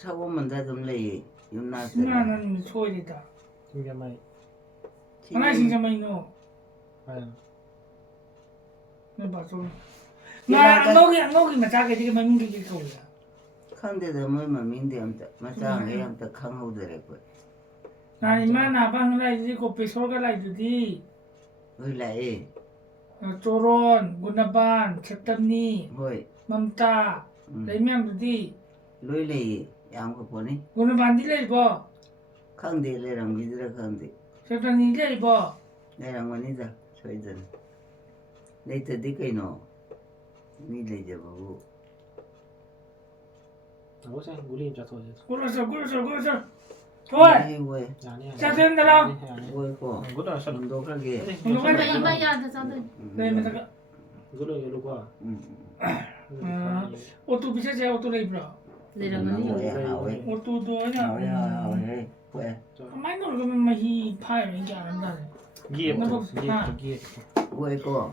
ꯁꯒꯣꯜꯕꯟꯗ ꯑꯗꯨꯝ ꯂꯩꯌꯦ na ꯌꯨꯝꯅꯥꯛꯇ na ni choi de ta Singjamei mana sing jam no ne ba so ngau ki ma cha ke di ma min ke ko ya ꯈꯪꯗꯦꯗ ꯃꯣꯏ ꯃꯃꯤꯡꯗꯤ ꯑꯝꯇ ꯃꯆꯥꯉꯩ ꯑꯝꯇ ꯈꯪꯍꯧꯗꯔꯦ ꯑꯩꯈꯣꯏ na ni ma na ba ngai di ko pe so ga lai di ꯍꯣꯏ ꯂꯥꯛꯑꯦ choron gunaban khettamni ꯍꯣꯏ mamta leimyam di ꯂꯣꯏ ꯂꯩꯌꯦ ꯌꯥꯝ ꯈꯛꯄꯣꯅꯤ gunaban di lei bo ꯈꯪꯗꯦ ꯂꯩꯔꯝꯈꯤꯗ꯭ꯔꯥ ꯈꯪꯗꯦ khettamni lei bo ꯂꯩꯔꯝꯒꯅꯤꯗ ꯁꯣꯏꯗꯅ ꯂꯩꯇꯗꯤ ꯀꯩꯅꯣ ꯃꯤ ꯂꯩꯖꯕꯕꯨ ꯉꯁꯥꯏ ꯒꯨꯂꯤ ꯑꯃ ꯆꯥꯊꯣꯛꯑꯁꯤ gurasa oi ꯍꯣꯏ ꯌꯥꯅꯤ Chasen da lao. ꯍꯣꯏꯀꯣ ꯒꯨꯂꯤ ꯑꯃ ꯆꯠꯂꯨ ꯍꯨꯟꯗꯣꯛꯈ꯭ꯔꯒꯦ 이마 야다 자들 lei me ta ꯒꯨꯂꯤ ꯌꯦꯜꯂꯨꯀꯣ auto bisa je auto lei bro 내려가니 하오에 auto do nya 하오에 왜 mai no ga ma hi phai ren ja ran da 왜고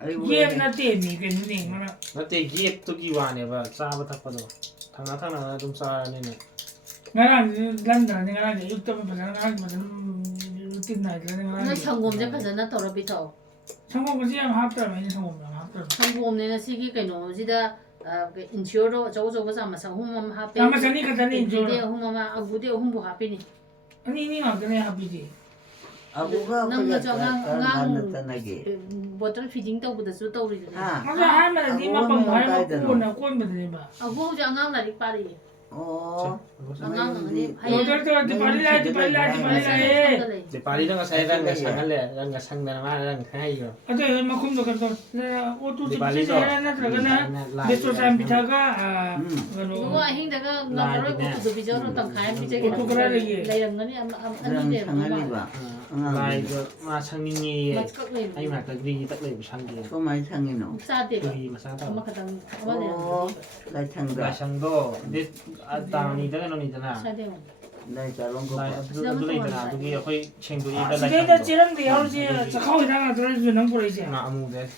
아이고 game na te ni ke ni ma na ꯅꯠꯇꯦ ꯒꯦꯞꯇꯨꯒꯤ ꯋꯥꯅꯦꯕ ꯆꯥꯕ ꯊꯛꯄꯗꯣ ꯊꯪꯅ ꯑꯗꯨꯝ ꯆꯥꯔꯅꯤꯅꯦ ngaran lan da ni ngaran yu ta ba na ngaran ma tin na ga 너 ngaran 성곰제 파잖아 떨어 비터 상고 ko siang hap ta mai ni 상고 ma hap ta 성곰내는 시기 그노지다 인쇼로 저거 잠마 성홈맘 하페 Tama sani ka tani insyoro. 비데 홈맘 아부데 홈부 하페니 ani ni ma ga ne happy di 아고가 남자 그냥 저강 간단하게 보틀 피딩 떠보다수 떠오르잖아 아 ma ga ha ma ni ma pang hai ma ko na ko ma ni ba 아고 저 앙앙 나리 빠리 어 앙앙 아니 Motor to di pali lai di pali lai 제 파리는 가서 랑가 상할래 랑가 상다나 마 랑가 하이요 ado ma khum do ka to auto di pali lai na tra ga na besto sam bitha ga 누가 행다가 나를 고도 비저로 딱 가야 비저게 레이랑가니 그냥 상할리바 라이그 마 상민이 맞고 레이 아이 마까 그리 딱 레이 상게 또 많이 상이노 사대 그리 마상다 엄마 가당 어 아마데 라창다 라샹도 데 아따니다가 노니잖아 사대 나 자롱 거 라이 아두 레이잖아 아두기 거의 챙도이다 Sige da chiram de yaw ji chakhaw da na dra ju nang pore ji 나 아무데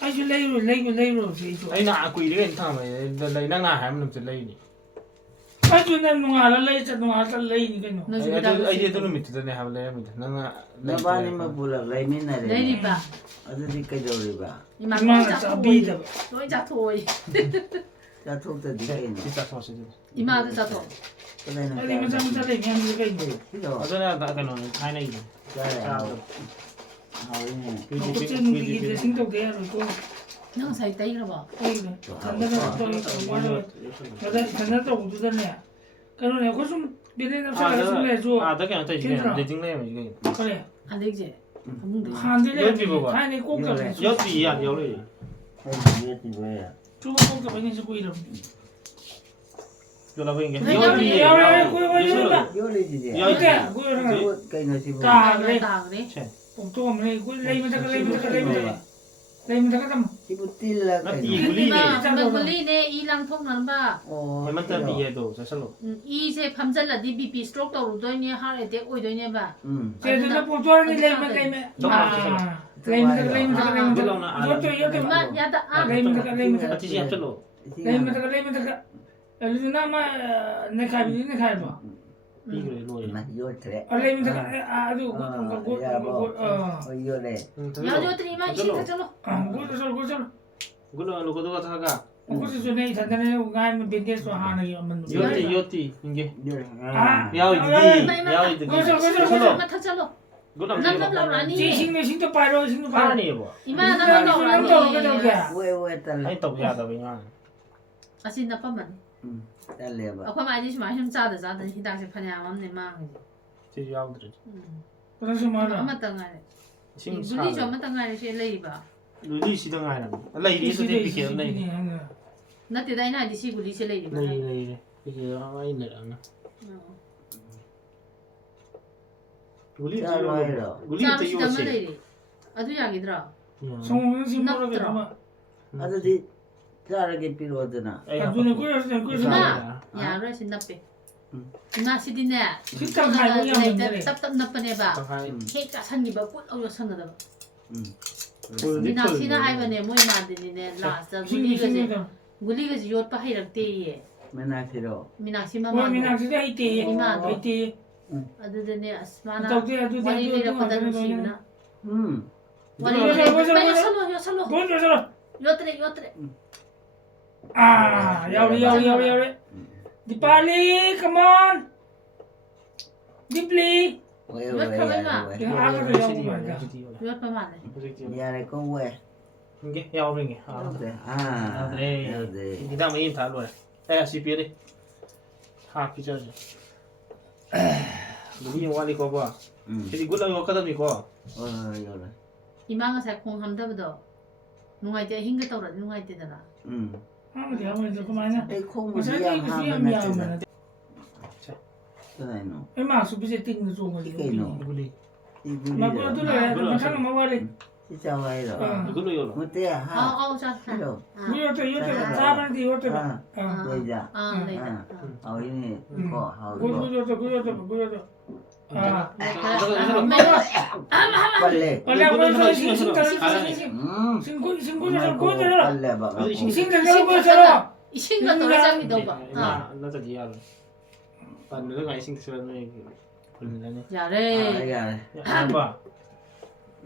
ai ju lei ro ji ju 아이 나 아쿠이리가 인타마 레이나 나 하면 좀 레이니 ai ju na nunga la lei cha nunga ta lei ni ke no 너 지금 다 아이 도 미트네 하면 레이 미트 나나 나바니 뭐 불러 라이미나래 레이리바 어디 까져리바 이마 ma na cha bi da 너희 자토이 자 톡다 디게노 진짜 소시지 이마도 자토 그다음에 ai ma cha ta lei nyam ji ke ni 필요 어제나 나 그노 타이나 이거 자야 자 하오네 ko chen ni de sing to de ro ko 너 사이 따이라 봐 ai de thanda na to wa ro da thanda to u da ne ka no ne ko sum bi ne na sa la sum le ju 아, 나 그냥 또 이게 레딩 레이 이게 kare 안 되지 아무도 han de le Yoti baba. ha ni ko ka le 여기 야 여기 이게 뭐야 chu ko ka ba ni su ko iro 여기 보이게 네, 여기 요리지지 여기. ke ko ro na 까이노 집어 ta 다 le 그래 또 엄래 그 레이면 다가 레이면 다가 레이면 다가 레이면 다가 좀 기부틸라 나 그 이 굴리네. 굴리네 이랑 통하는 봐. 해만다 비에도 자살로. 이제 밤잘라디 BP 스트로크 떠오르더니 하루에 대 오이더니 봐. 제대로 보조하는 레이면 마 야다 아. 아티시 합살로. 비그레 로에. 마 요트레 요래 야 저들이마 이신 타절로. 굴로 로고도 가다가 요티 이게. 야오이디. 마 타절로. 굴로 신도 빠져 신도 빠져 파라니 뭐. 이마 나가라니. 왜 딸래 아니 또 야다 그냥. 아시 나빠만. 딸래 봐 아까 말이 좀 마심 짜다 짜다 히닥시 파냐 맘네 망. 제주 야오들. 그래서 말아 엄마 땅아래. 심 물리 좀 엄마 땅아래 쉐레이 봐. 루리 시등 하이라. 라이리에서 데비케 온라인. 나 때다 이나 디시 굴리 쉐레이 봐. 네. 이게 아마 있네라. 굴리 잘와이로 굴리 짜 또 시다 요시. 말이리. 아두 야기더라. 성공신 모르겠지만 아저씨 자르게 필요하더나 눈에 꼬여서 이마 야로 신나빼. 이마 시디네. 식당 가고 그냥 답답 나빠네 봐. 하이. 케이크 산기 봐. 꽃 어여 선거다. 굴리 미나시나 하이버네 모이 만드니네 라스트 굴리가지 요트 하이락대. 맨날 필요 미나시마 뭐 만. 미나시다 이때 이때 아드드네 아스마나. 또 와리 내려거다 누시구나. 와리 그래서 살로 살로. 먼저 요트레. 야우리 디빨리 come on 딥리 왜 요트 만네. 야래 거왜 이게 야오링게. 네 이 다음에 임 달로야. 에 시피리. 하 피자지. 루이 와리 거 봐. 이 굴라 이거 가다 미고. 요래 이마가 살콩 함다보다 누가이때 흰거 떠라 누가이때더라. 하면 그만이야 이 콩을 어차피 이거 하면 수염이야 그래노 얼마 수비세 띵도 좋은 거지 굴리. 막고 들어야 막하는 거 말이 진짜 와이로 이걸로 열어. 못해 하 자. 필요 요트 사반디 요트 되자 네. 이니 거 하고 고요트 빨래 원래 신고 빨래 봐 이 신거 떠라장이 너봐. 나 저기 야로. 반르가 이싱 쓰는 굴리네. 야래. 야래 봐.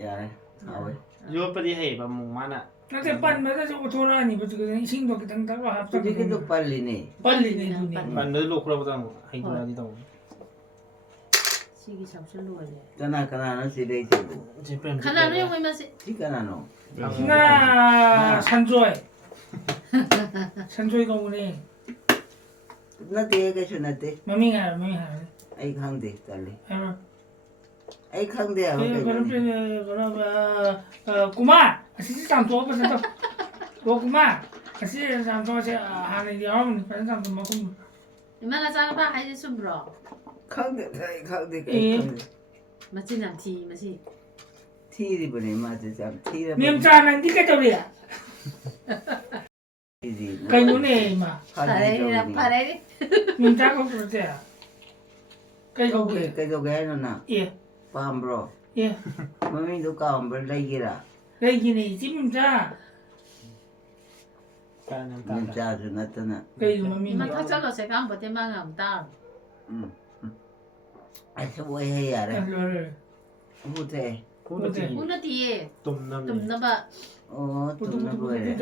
야래 아왜 요 빨리 해. 봐 뭐마나. 근데 빨리면 저 돌아니 그 신도 그 당다고 합쳐 그게 빨리네 빨리네 눈이 반르로 그러보다 뭐 하이고라디도. 시기 잡술로래. 까나까나는 시대 있고 제편. 가나로 영어면서 시까나노 나 산조이 거문에 나 대게 나대 마밍아 ai khang đi tali 아 ai khang đi à 그럼 구마 시장 좋아버서 구마 시장 좋아서 하는 게 하면 반상 좀 먹고 이마나 자가 하이지 숨브로. khang đi khang đi 마치나 티 마치. thi thì bữa nay mà chỉ chẳng thi là 명자는 네가 저리야 cái gì cái 눈에 마 파레리라 파레리. 명자가 그러세요 cái câu kia cái câu ghé nó nè 예 farm bro 예 mà mình đâu còn bên đây kia à 레기네 지문자 mình cha thì nó tên à cái mà mình 이마 탁절로 제가 한번 대망 없다. ai sẽ quay hay à đấy 그거를 hút thế 오늘 뒤에 좀 돔남. 넘어 tụi nó quay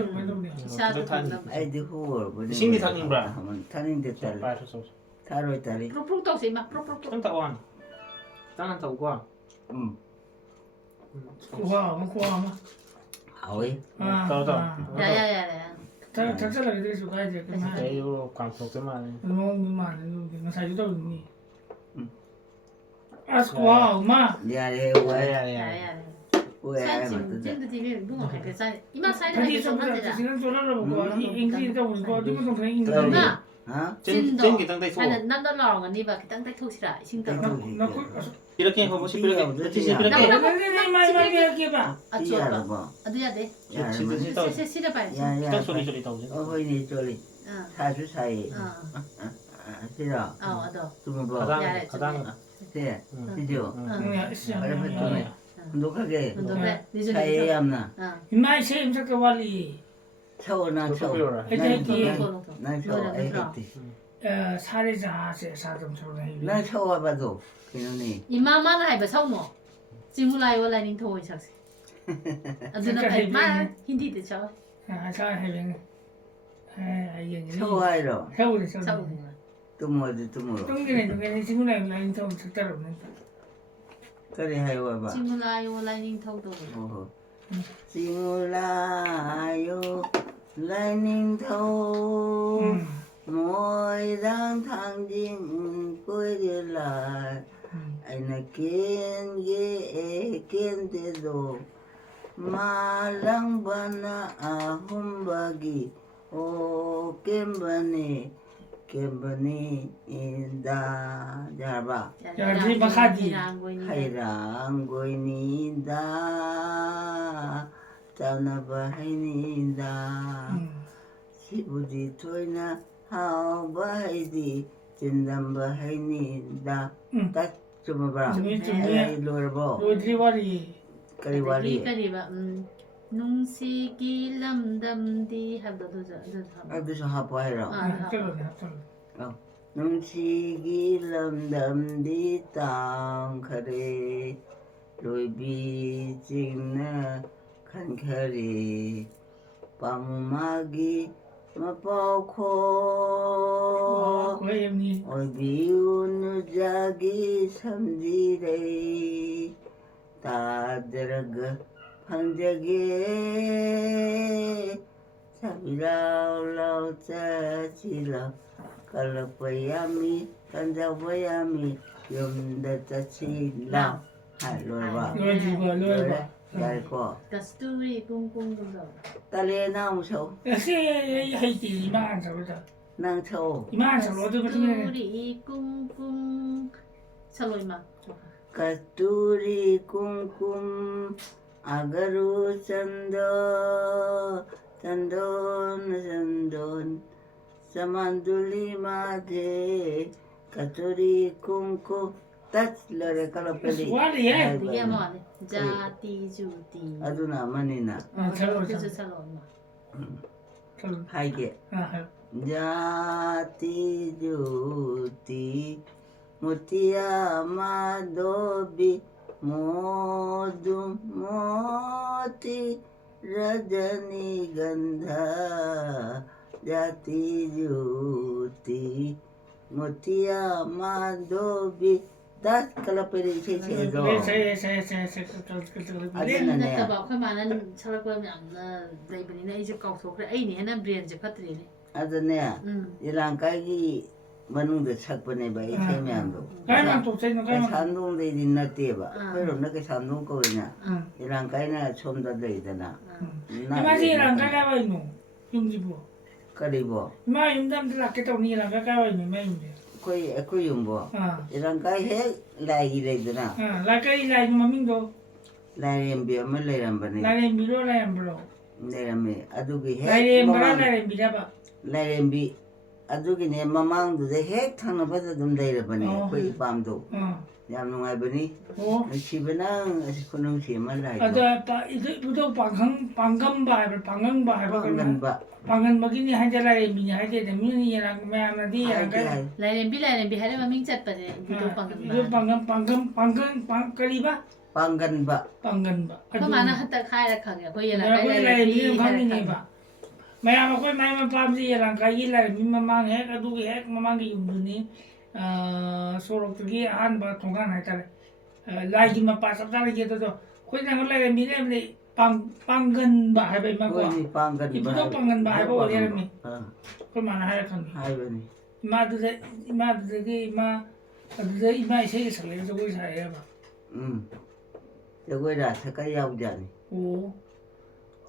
샤도 좀 넘어. ai đi khu ở bên Sinh đi thằng nhìn bra. thằng nhìn được tali 빠르소. thằng rồi tali 프로프로 떡지 막 프로프로. 좀 따원. 땅한 타고. 구하 마 hỏi 야야야야. 작살나게 될 수가 있지 그만 에이로 감속 좀 하네. 너무 사주다 보니 아스코아 엄마 nhà đi quay 야야야. quay ai mà 사진 tức 찐도 TV 누가 할게 사. 이마 사이드 자기 할게 좀 좀 하자. 지금 전화를 보고 인기다 보니까 누구 좀 그냥 인기 이마 하? 찐 기땅 떼소. 하나 남다 나오가니바 기땅 떼톡시라 싱다. 이렇게 해봐 보시 이렇게 티시 이렇게. 이렇게 봐. 아 띠야 좋아. 뭐. 아도야 돼. 지지 따오. 시시다 봐야지. 야야. 기땅 소리 따오지. 어허니 저리. 어. 사주 사이. 싫어. 아도. 좀 봐. 가당. 네. 시죠. 응. 녹하게. 운동해. 니저 사이 니저. 없나? 이마이 세 임sak wali. 차오나 차오. 난 차오. 애겠지. 살이 자세 사좀 저래. 난 차오 와봐도 그놈이. 이마마나 하이바 성모. 지물라이 원라이닝 토이 삭시. 아두나 마 힌디도 쳐. 사 해변. 아이 차오 하이로. 해우리 쳐. 차고. 또 뭐지 또 뭐. 동네에 지문에 라인 좀 적다로 없는다. 그래 하여 와봐. 지물라이 원라이닝 토도. 어허. 지물라요 라이닝 tou mỗi tháng tháng riêng cuối đi lại anh là kiên ghê kiên thế đồ mà lăng ban à hôm bagi ô kem bani da jarba 야, 마카디. hayran goi ni da tana bahai ni da sibudi toina hao bahai di jindam bahai ni da ta cuma berapa ay lorbo 로드리 wali. kaliwali 그리바 농시기 람담디 하도도 저. aduh sahapa hayran 아. nungsi lam di tang khare loi bi ching na khan khare pamagi ma pau kho 고엠니. oi bi un jagi samji re ta derag phang jage sabirao lao cha chi lao kalapayami kanjawayami yumdatachila hai lorba 로드리 dai ko 가스투리 꿍꿍꿍. tale na so 세 하이티 이만 저러다. nang so 이만 저러다 같은 가스투리 꿍꿍. 살로이마. kasturi kumkum agaru chando chandon samanduli madhe kasturi kumkum tat lore kalapeli wali에. 이게 뭐네? 자티 주티. aduna manina 그래서 살로이마. haige jati juti mutia madobi modum moti rajani gandha jati juti mutia madobi das kalaperi se do 브레인 같다봐. 그만한 살아보면 안 레이블이네. 이제 깎고 그래. 에이니 해는 브레인즈 파트리네. adane ilankai manungda sakpane ba ise myamdo 가만 또 세는 가만. 산동 de natte ba pero na ke 산동 ko ina 응. ilankai na chomda de dana 이마지랑 가가와 있노. 용지부. karibo 이마 임담들 아껴도 니랑 가가와 있는 매인데. koi yumbo 아. ilankai he lai de dana 아, 라카이 라이 마밍도. lai mbia ma lai rambane 라이 미로 라이 암브로. lai rame adugi he 라이 엠브라 라이 미라바. lai mbi adugi ne mamang du de he thana ba dum dai rabane koi pamdo 어. yam nungai bani 어. sibana asikunung si ma lai 아다 바 이제 부도 방금 바이블 방금 바이블 bangan ba 방금 먹이니 한자라에 미니 하게 미니랑 매하나디 약간 라이렌비 하려 마밍 잣빠네. 비도 이거 방금. 방금 거리바 panggan ba 방금 바 그만한 한다 카이라 카게. 거기라 내가 라이렌비 방금이 봐 매야 먹고 매만 밤지랑 가이라 미만망 해 가두기 해 마망기 용두니 소록들이 한바 동간 할때 라이기만 빠삭다리 게도 그냥 원래 미래에 방금 바 해봐 이만 거 Koi panggan ba 이부도 방금 바 해봐 어디라미 ah 그만 하야 칸 hai bani 이마들이 이마 세계 살려서 거기 살아야 봐 Cho quay ra sẽ cái dâu dần 오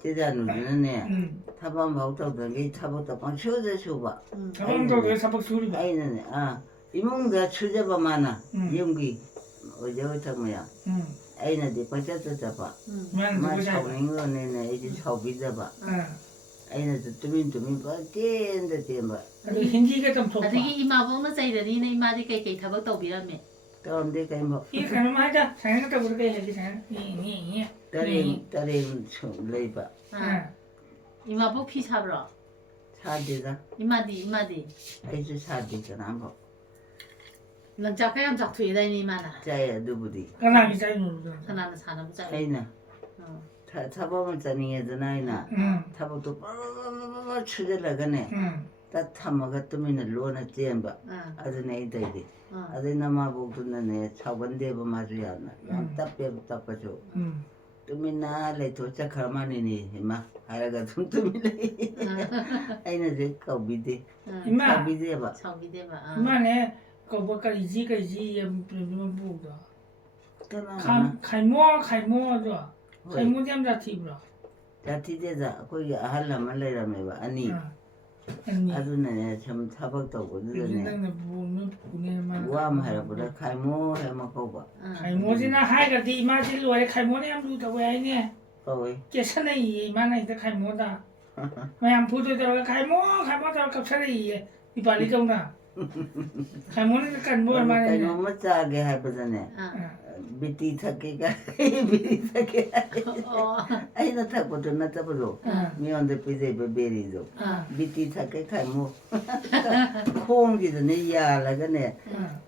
대자누는 타반 바우터던 게 타부터 방 쳐져 줘봐. 저번도 왜 사복 소리가? 아이는 이몽다 쳐져봐 많아. 연기 어제부터 뭐야. 아이는 데 빠졌다 잡아. 만 마 누구냐? 차오는 거는 이제 차오비 잡아. 아이는 뚜민 빠텐다 템바. 아니 힌디가 좀 좋아. ꯑꯗꯒꯤ 이마봉ꯅ ꯆꯩꯔꯅꯤꯅ 이마ꯗꯤ 그ꯩ ꯊꯕꯛ ꯇꯧꯕꯤꯔꯝꯃꯦ 그런데 뭐 이 가는 말자. 자기가 또 그렇게 해야지. 니. 딸이 레이바 이마봉 피 사브러 사디다. 이마디 아이주 사디잖아 뭐. 런잡가 ям 잡투이다니 이마나 자야 누구디. 까나기 짜이노. 하나는 사람 짜 아이나 타보면 짜니에도 아이나. 타보도 빠바바바바 추들라가네. 다 타마가 뜨면 로나 잼바. 아드네 이다이디. 아드나 마복도네 차원대바 마주야나. 양 답배 답바죠. 뜨면나 레 도착하마니니 이마 하야가 좀 뜨면래. 아이나 제 거비디. 이마. 거비디바. 차오비데바 이마네 거버까지 지까지 좀 보고. 그나. 칼모 줘. 칼모 좀 잡히브라. 자티제자 거기 아할라만 레라메바 아니. 아니. 아드네 참 타박도 그러네. 근데 보면 보내만. 와마 하라보다 칼모 해먹어봐. 칼모지나 하이가디 이마지 로에 칼모네 한 두다 왜 아니네. 거기. 깨서네 이마나 이제 칼모다. 마양 보도 들어가 칼모 들어가 갑자기 이 빨리 좀나. 칼모는 간 뭘 말해. 너무 짜게 해보자네. 비티 타기가 비티 타기. 아이나 타고도 나 타고도. 미온데 비제 베베리도. 비티 타기 칼모. 콩기도 내 야라가네.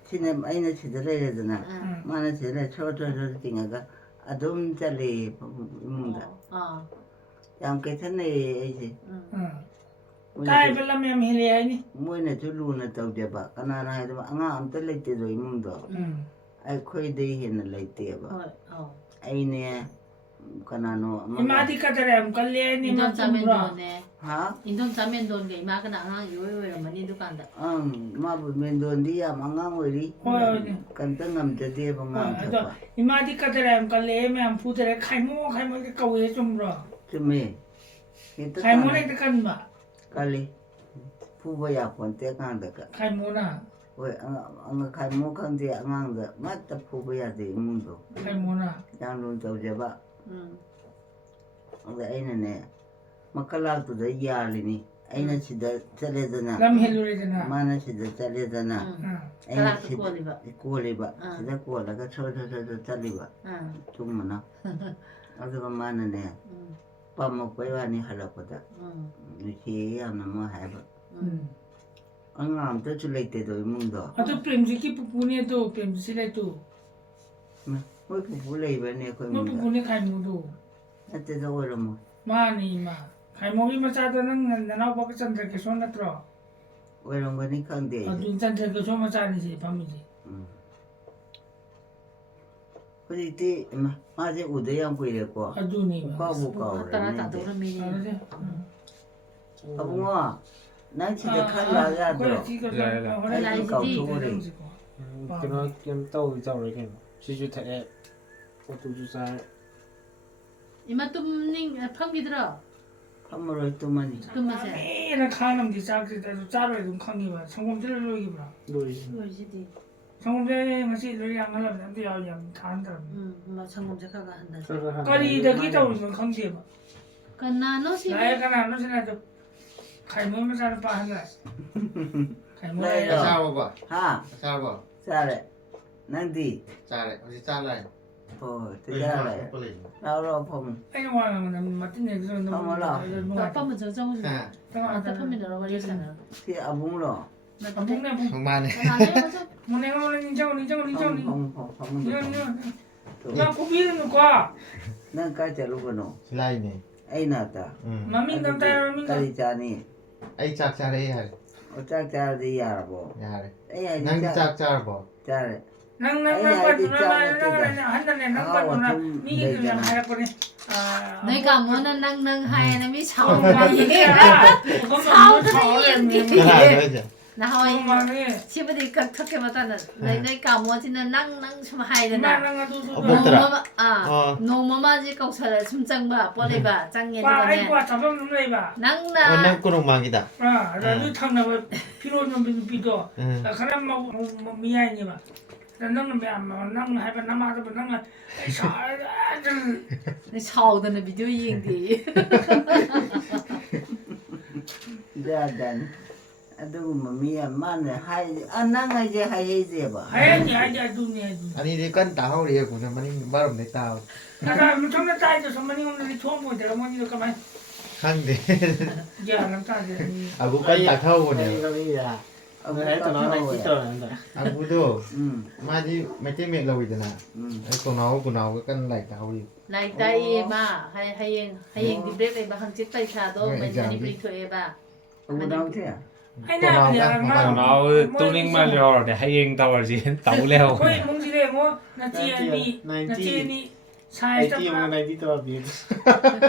지금 아이나 지들래잖아. 만에 지들 초초초 띵아가 아좀 잘리 뭔가. 양 괜찮네 이제. 딸 별라면 해야 아니. 뭐네 줄루나 떠대봐. 가나나 해도 앙아 암때 레이때도 이문도. ai khoi dei hin lai te ba ai ne kanano 이마디 까다래 걸려 니 인돈 맞좀 짜면 물어. 돈네 ha 인돈 짜면 돈게 이마가 나가 요요요라마니 두간다 ma bu men don dia mangang weri kantangam jade bangam thapa 이마디 까다래 걸려 면 부들에 칼모 까우에 좀 물어. chume itu 칼모네 간 봐. kali pu ya pon te kang da ka 칼모나. we ang kai mo kang dia ngang da mat ta pu ya de mundo 칼모나. yang lun tau je ba ai ne makala tu da ya li ni ai na chi da chale da na 남 헬로레잖아. mana chi da chale da na 그라 그거리바 kuliba sida kula ka chocho chaliba tumana aduga mana ne pamo kwani halakoda ni ya na mo haba angam to chulete do mundo 아또 프렘지키 부분에도 프렘지레도. mo pupulay ba ne ko 뭐 mundo 부분에 칼모도. ate do wala mo 많이 마. 칼모기 마차다는 나나 보고 전들게 손나 들어. wala mo ni kande 아주 전들게 손 마차리지 밤이지. kodi ti ma je udayang kuire ko 아주니. ka bu ka 따라 ora 따도라미니 알았지? abunga nan chi da khala ya do 그나 좀 떠오 자오래 게 시주 태 어두주 살 이마 뚱닝 펑기들어 pamro to mani 그맛에 매일 가는 게 짝지도 짜로 좀 강이 봐. 성공들 여기 봐. 놀이 그거지디 성공들 맛이 여기 안 하려면 안 돼요. 양 간다. 뭐 성공작가가 한다 거리 되기 떠오르면 강지 봐. 그나노시 나의 가나 안 오시나도 갈모면 사는 바 하나. 갈모. Đây Là rồi. sao bà? ha Sao bà? sao đấy năng đi Sao lại? Ông sao lại? ồ thế ra lại Có lì. đâu đâu không 아니 와는 맞든 얘기 좀 아빠면 저정을 À, 아빠면 여러 가지 있잖아 thì ông bún rồi 아 동네 부. không ban này. 뭐네가 인정. không không 이런 được 나 고비는 거. năng cái chả lúc nào Slide này. ấy nào ta Ừ. 마민 남자로 민가. cái gì cha nè Ấy chắc cha đây hả? ở cha đi à bộ Nhà đây. ấy ai Năng cha chắc cha bà. cha đấy 한단에 남paduna 미기 그냥 하라거니. 아. 내가 뭐는 낭낭 하에는 미 사오다. 사오다 그것만 Cái này nữa chứ. 나하이 엄마는 시부디 깍착해봤다는 내가 까모지는 낭낭 좀 하이드나 나랑아도 먹더라. 노마마지 깍살을 숨장봐 뻗어봐 짱게 와 되네 아이고 잡아먹는 거 봐. 낭나 낭꾸롱막이다. 아, 나도 탕나와 피로는 비도 응. 그럼 뭐 미안해 봐. 너는 왜안 해봐 나마도 너는 샤오드는 비디오 얘기 자단 아두고 미야 만에 하이 안나가 이제 하이제 봐 아니 두네 아니 이 깐 다하오리 해구나 많이 말없네 다. 나가 정말 짜이도 선만이 오늘 좋은 거 내가 뭐니 가만 한데. 야 남자들 아구 깐 다하오네. 이거야. 네, 또 나는 있더란다. 아구도 마지 매체맥 러위잖아. 응 또 나오고 깐 라이 다하오리. 나이다이에바 하이행 디브레베바 항짓 바이샤도 맨나니 브리토에바 ông đâu thế à ไอ้หน้าเนี่ยมา เราตู้นิ่งมาแล้วเดี๋ยวให้เองเตาสิเตาแล้ว เฮ้ยมึงสิเรียกว่านาทีนี่ใช่ ไอ้ จะ ที่ ป มั ลาน ในที่ตัวบี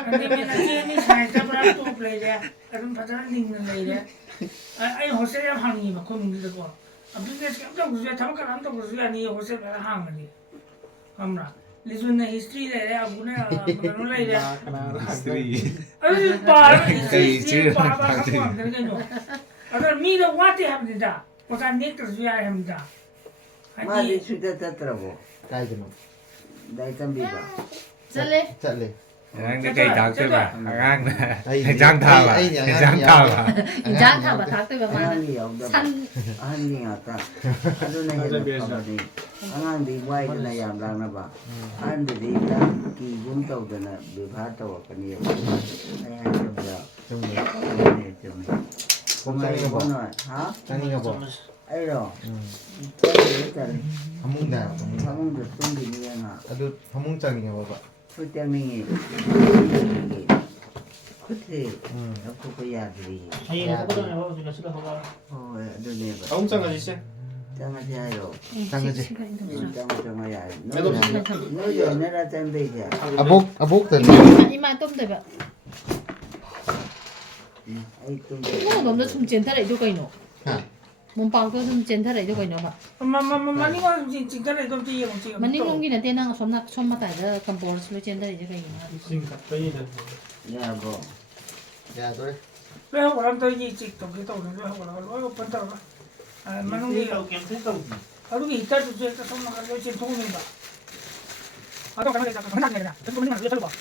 อันนี้เป็นนาทีนี่ใช่จะปลาตัวเลยเนี่ยอันนั้นพัฒนาดิ่งเลยเนี่ยไอ้หัวเสียห่างนี่แบบคนมึงดีกว่าอ่ะบิสเนสก็ต้องรู้จักทำการทำต้องรู้จักนี่หัวเสียแบบห่างกันนี่ทำนะลิซุนใน history เลยเนี่ยอาบุเนี่ยมันรู้เลยเนี่ย สตรี เอ้ยป่าhistory ป่าข้างหลังกันกันอยู่อันนั้นมีแต่ว่าที่ทำได้ภาษาเน็ตก็รู้จักทำได้อัน mà นี้ đi suy ra tất cả bộ Cai cho nó. đây tâm bị bảo 쩔레 Chặn lên. Anh cái đào chơi mà ngang này giang thao à giang thao à 인장 타봐 닭들 봐 anh đi ông đâu 산 anh đi ngả ta anh này hết rồi đi anh đi quay cái này làm rằng là bảo anh đi ra kỳ vốn tàu cái này bị phá tàu cái nhiều anh chồng giờ Trông này. này chồng này Không hôm nay sang có cái bỏ. nói hả Sang cái bỏ. ấy rồi Ừ. cái gì trời Hamung dah. không được không bị như hả Aduh, hamung sang cái bỏ. tôi cho mình có thể Hmm. nó không có nhà gì ไอ้ยังก็ต้องเอาไปแล้วสุดแล้วก็ thôi đưa này vào ông chẳng là gì chứ chẳng là gì rồi Sang cái gì? chẳng là gì Cái đồ gì? nó rồi nó ra chân đi kìa Abuk tadi. 이만 좀 돼봐 ấy tôi 이거 너무 좀 젠타래 이거 이노 Hả? 몸빵도 좀 젠타래 이거 이노 봐มันนี่ว่าจริงๆก็เลยต้องตีของจริง มันนี่ลงกินแต่นั่งชมมาแต่ละกัมพูชาเจนได้ยังไง 지금 갑자기 nhà bộ Ya, tôi. เรื่องของเราตัวยี่จิกตกที่ตกเรื่องของเราเราเป็นตัวมันต้องมี tàu kiếm thế tàu เราต้องมีแต่ตัวจะต้องมาเราเชื่อทุ่งนี่ป่ะเราต้องการอะไรจากขนาดไหนนะจะต้องมีอะไรจะบอก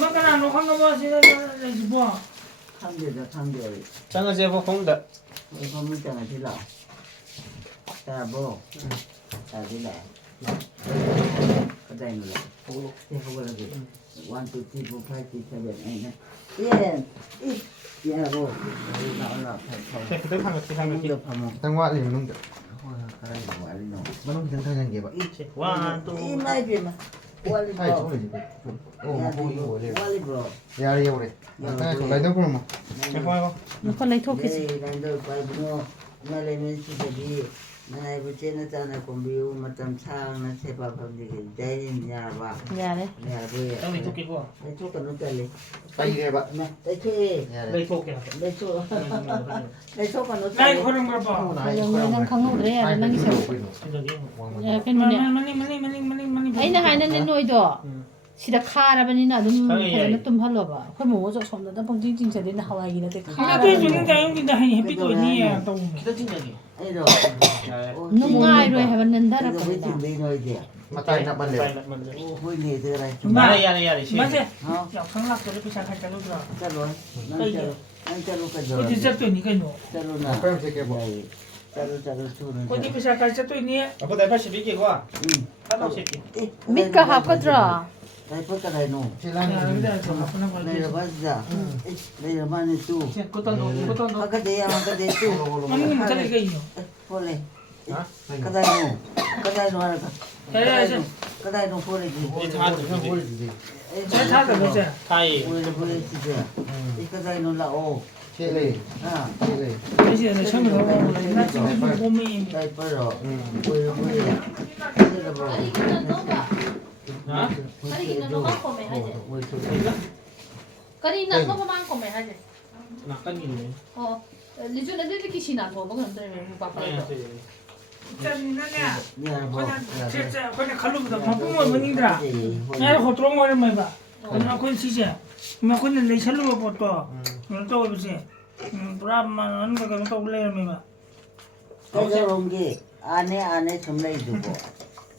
มันก็น่าหนูข้างนอกว่าสิอะไรจีบัว không được là không được chẳng là gì vô không được mình không biết chẳng là thế nào ta bộ ta thế này cái đây là thế không có gì 1 2 3 4 5 6 7 8 9 10 ít nhà bộ nó là phải thế cái thằng cái không thằng được không Tang wa lim nung. thôi cái này của anh nó Manung jangan tanya dia, Pak. ít One, two. ít mai gì mà qua đi Hai, bro boleh je. Oh, qua mau boleh. đi bro Ya, ya boleh. Tanya tu lain tu pun mau. cái khoai không มันคนเลยทุกข์สิ đây đang đợi bài bữa mà lấy mình chỉ để đi này bữa trên nó cho nó cũng biểu mà tầm sang nó sẽ vào phòng gì đây nhà vào อย่าเลย nhà về tao bị thuốc cái khoa đây chỗ cần nó chơi đi Tay dia, Pak. này đây chơi Ya. đây thuốc cái đây chỗ đây chỗ cần nó ได้ chơi คนนึงกระบอก ยังไม่นั่งข้างนอกเลยอ่ะนั่งเฉย เป็น มั มัน นเนี่ย มัน ไอ้นายนั่นนี่น้อยดอสิดาคาระบันนี่นะดุมคนนั้นตุ้มฮัลโหลบ่คนหมูจะสมแต่บางจริงๆจะได้นะฮาวายกินแต่คา 나도 주는 데 용기다 해 비도니야 또 kita tinggal이 ấy rồi นุ่งง่ายด้วยให้มันนั่นได้ đây รับ là กัน với chuyện đi thôi gì Mata nak balik. vui gì từ đây 말해 야래 야래 시 맞아 không 야 강락도를 비상할 때로 들어 chắc rồi nó chơi luôn cái 그 rồi 진짜 또 니가 너 chơi luôn nào Apa yang saya kebok? chơi luôn thu rồi 어디 비상할 때또 니 아빠 내 82개 와 하나 새끼 미tka 하거드라 đây có cái này nụ Silang. đây là bao giờ đây là bao nhiêu tu 그것도 너 cái gì mà cái gì tu 아니 진짜 이거 있노 phô lên Hả? cái đây nụ cái đây nụ là 야야야 cái đây nụ phô lên gì 이 다, Boleh je. 잘 찾아 보자 타이 phô lên gì vậy cái đây nụ là ô Cik le. à Cik le. 이제 처음 나 지금 몸이 đây có rồi phô lên đây là bao 아? 아니 이거 너무 꼬매 하지. 거리 나 너무 많고 매 하지. 깐이네. 리준 애들 기시나 뭐 그런 데 바빠. 짜리나냐 야 뭐. 진짜 그냥 칼로부터 바쁘면 뭐니더라 야 호트롱 말을 뭐야 그냥 건 시제 뭐 그냥 내 샬로 보고 또 그러지 브라만 하는 거 그냥 또 올려야 뭐야 가져온 게 안에 점라이 두고.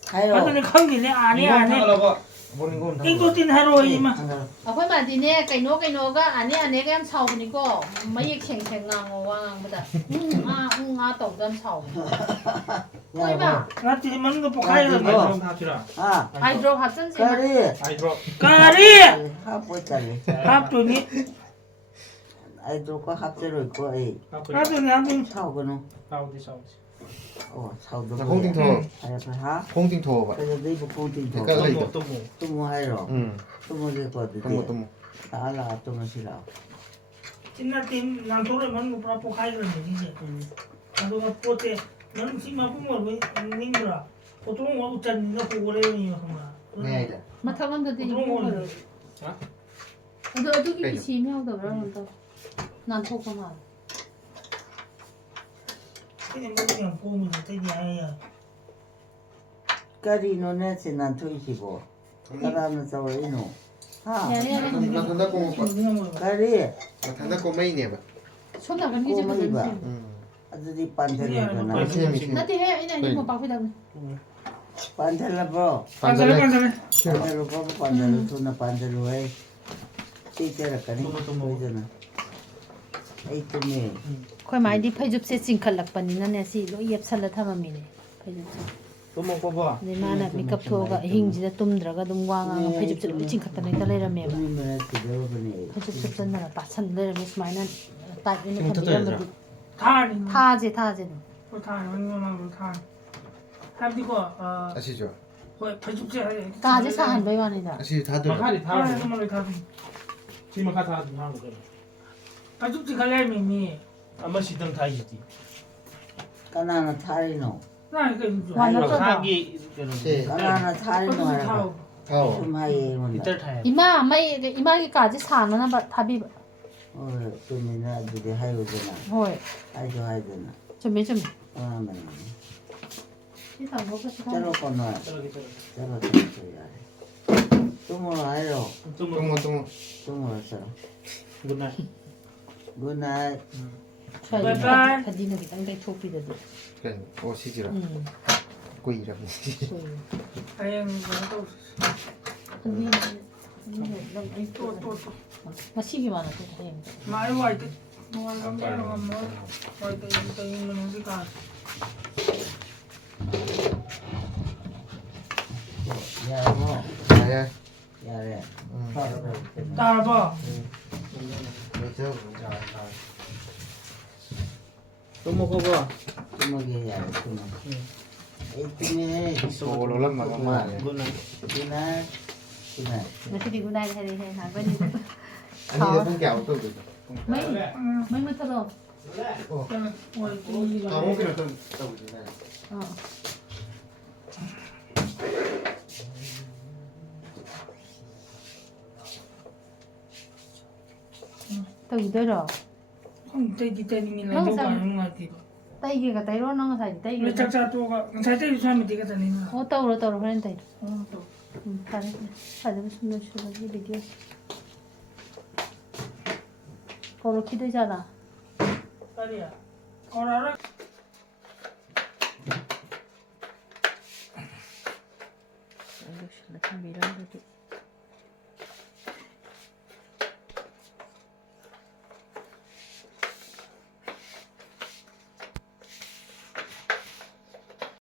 가요. 아니 강기네 안에 보는 건 이거 뛴 하루 이마 아khoy mà thì nè cái nô ga anh cái em sầu thì có mấy cái chèn ngang ngang mà da tổng em sầu 야 봐. 나한테 먹는 거 poka요 그럼 다 주라. 아. hydro hạt chân gì 까리. 아이드로. 까리 합보짜리. 합도니 아이들과 합제로 있고 이 나도 사오거는. 사우디. 사오도. 콩팅토 아이고 하. 콩팅토 봐. 그래서 네이버 콩팅도. 깔라 또 뭐. 또 뭐 하이로. 또 뭐 될 거 같아. 뭐 알아 또 뭐 싫어. 진짜 팀 난도를 먹는 거 poka요 이제 나도 포테 나는 팀만 보면 닝그라 보통 뭐 웃잖니 너 고래니 네 이제 mà thằng con thì 보통 Ở cái vị trí mèo đâu đó đâu. Nàn thô không hả? 그냥 그냥 보면 되지 아야 까리 너네 지난 토이시고. 사람은 싸워 이노. 하. Nè nè nè. 나 단다고 까리. 단다고 메인이야 봐. Số nào gần cái gì mà gần gì? 아들이 반달라잖아. Nó thì hết cái này nhưng mà bảo phải đâu. 반달라 봐. 반달래 반달로 봐. 반달로 손나 반달로 해. 띠때라까니. 보이잖아. 에이 때문에. Khôi máy đi phải giúp sẽ chỉnh khẩn lập bẩn nên là gì lỗi yếp sẵn là tham mà mình phải giúp 또 먹고 봐. nên mà là make up thôi hình gì đó tum ra cái tum quang phải giúp sẽ lỗi chỉnh khẩn bẩn nên ta lấy ra mẹ 우리 맨날 그러더니. phải giúp sẽ là bắt sẵn lấy ra mẹ smile nên tại vì nó thầm bị làm 다리 tha gì 또 다리 완전한 거 다리 합디고 아시죠? 뭐 배죽제 cả chứ sao hẳn với bạn này đã 아시 다들 마카리 다. 정말 다리 지금 다 하는 거잖아. 배죽제 갈래미니 아마 시든 다 있지. 까나나 타리노. 나 이거 이제 완전 그럼 쩌다 사기 네 까나나 타리노 배죽제 하라. 타고 가오 좀 하이 온다. 이틀 타야 돼. 이마 cái cả chứ sao nó là thabi 좀 아들이 하이 오잖아. thôi 하이도 하이잖아. 좀 그러면 cái thằng có cái 짜로 건너. 저기. 짜로 건너. 똥을 하이로. 똥모 똥을 했어. 굿나잇. 굿나잇. phải Bye bye. phải đi nó bị tăng tay chụp đi được 그래 오시지라 ừ 꼬이라고 다행 또 mà xí mà nó cũng thấy 많이 와 있대 뭐 하는 거야 뭐 와이때 이때 있는 우리가 야, 뭐. 야야 야래. 따라봐 또 먹어봐. 뚜먹이 야래, 뚜먹. 에이, 뚜먹. 올라만 엄마 굿나잇. 굿나잇. 굿나잇. nó sẽ đi cái này hay hàng bên đi 아니 내가 게 아웃도 mấy mới thật rồi 아 오기는 좀 떠보지네 ờ từ tới rồi không tay mình là đâu phải không thì tay kia cái tay đó nó thành tay 왜 kia 짝짝 또가 살때 사면 되겠다 니는 ô tàu rồi phải tay phải được 숨을 쉬고 이 비디오 거로 기대잖아 딸이야 알아 이거 실례 참 이런 데도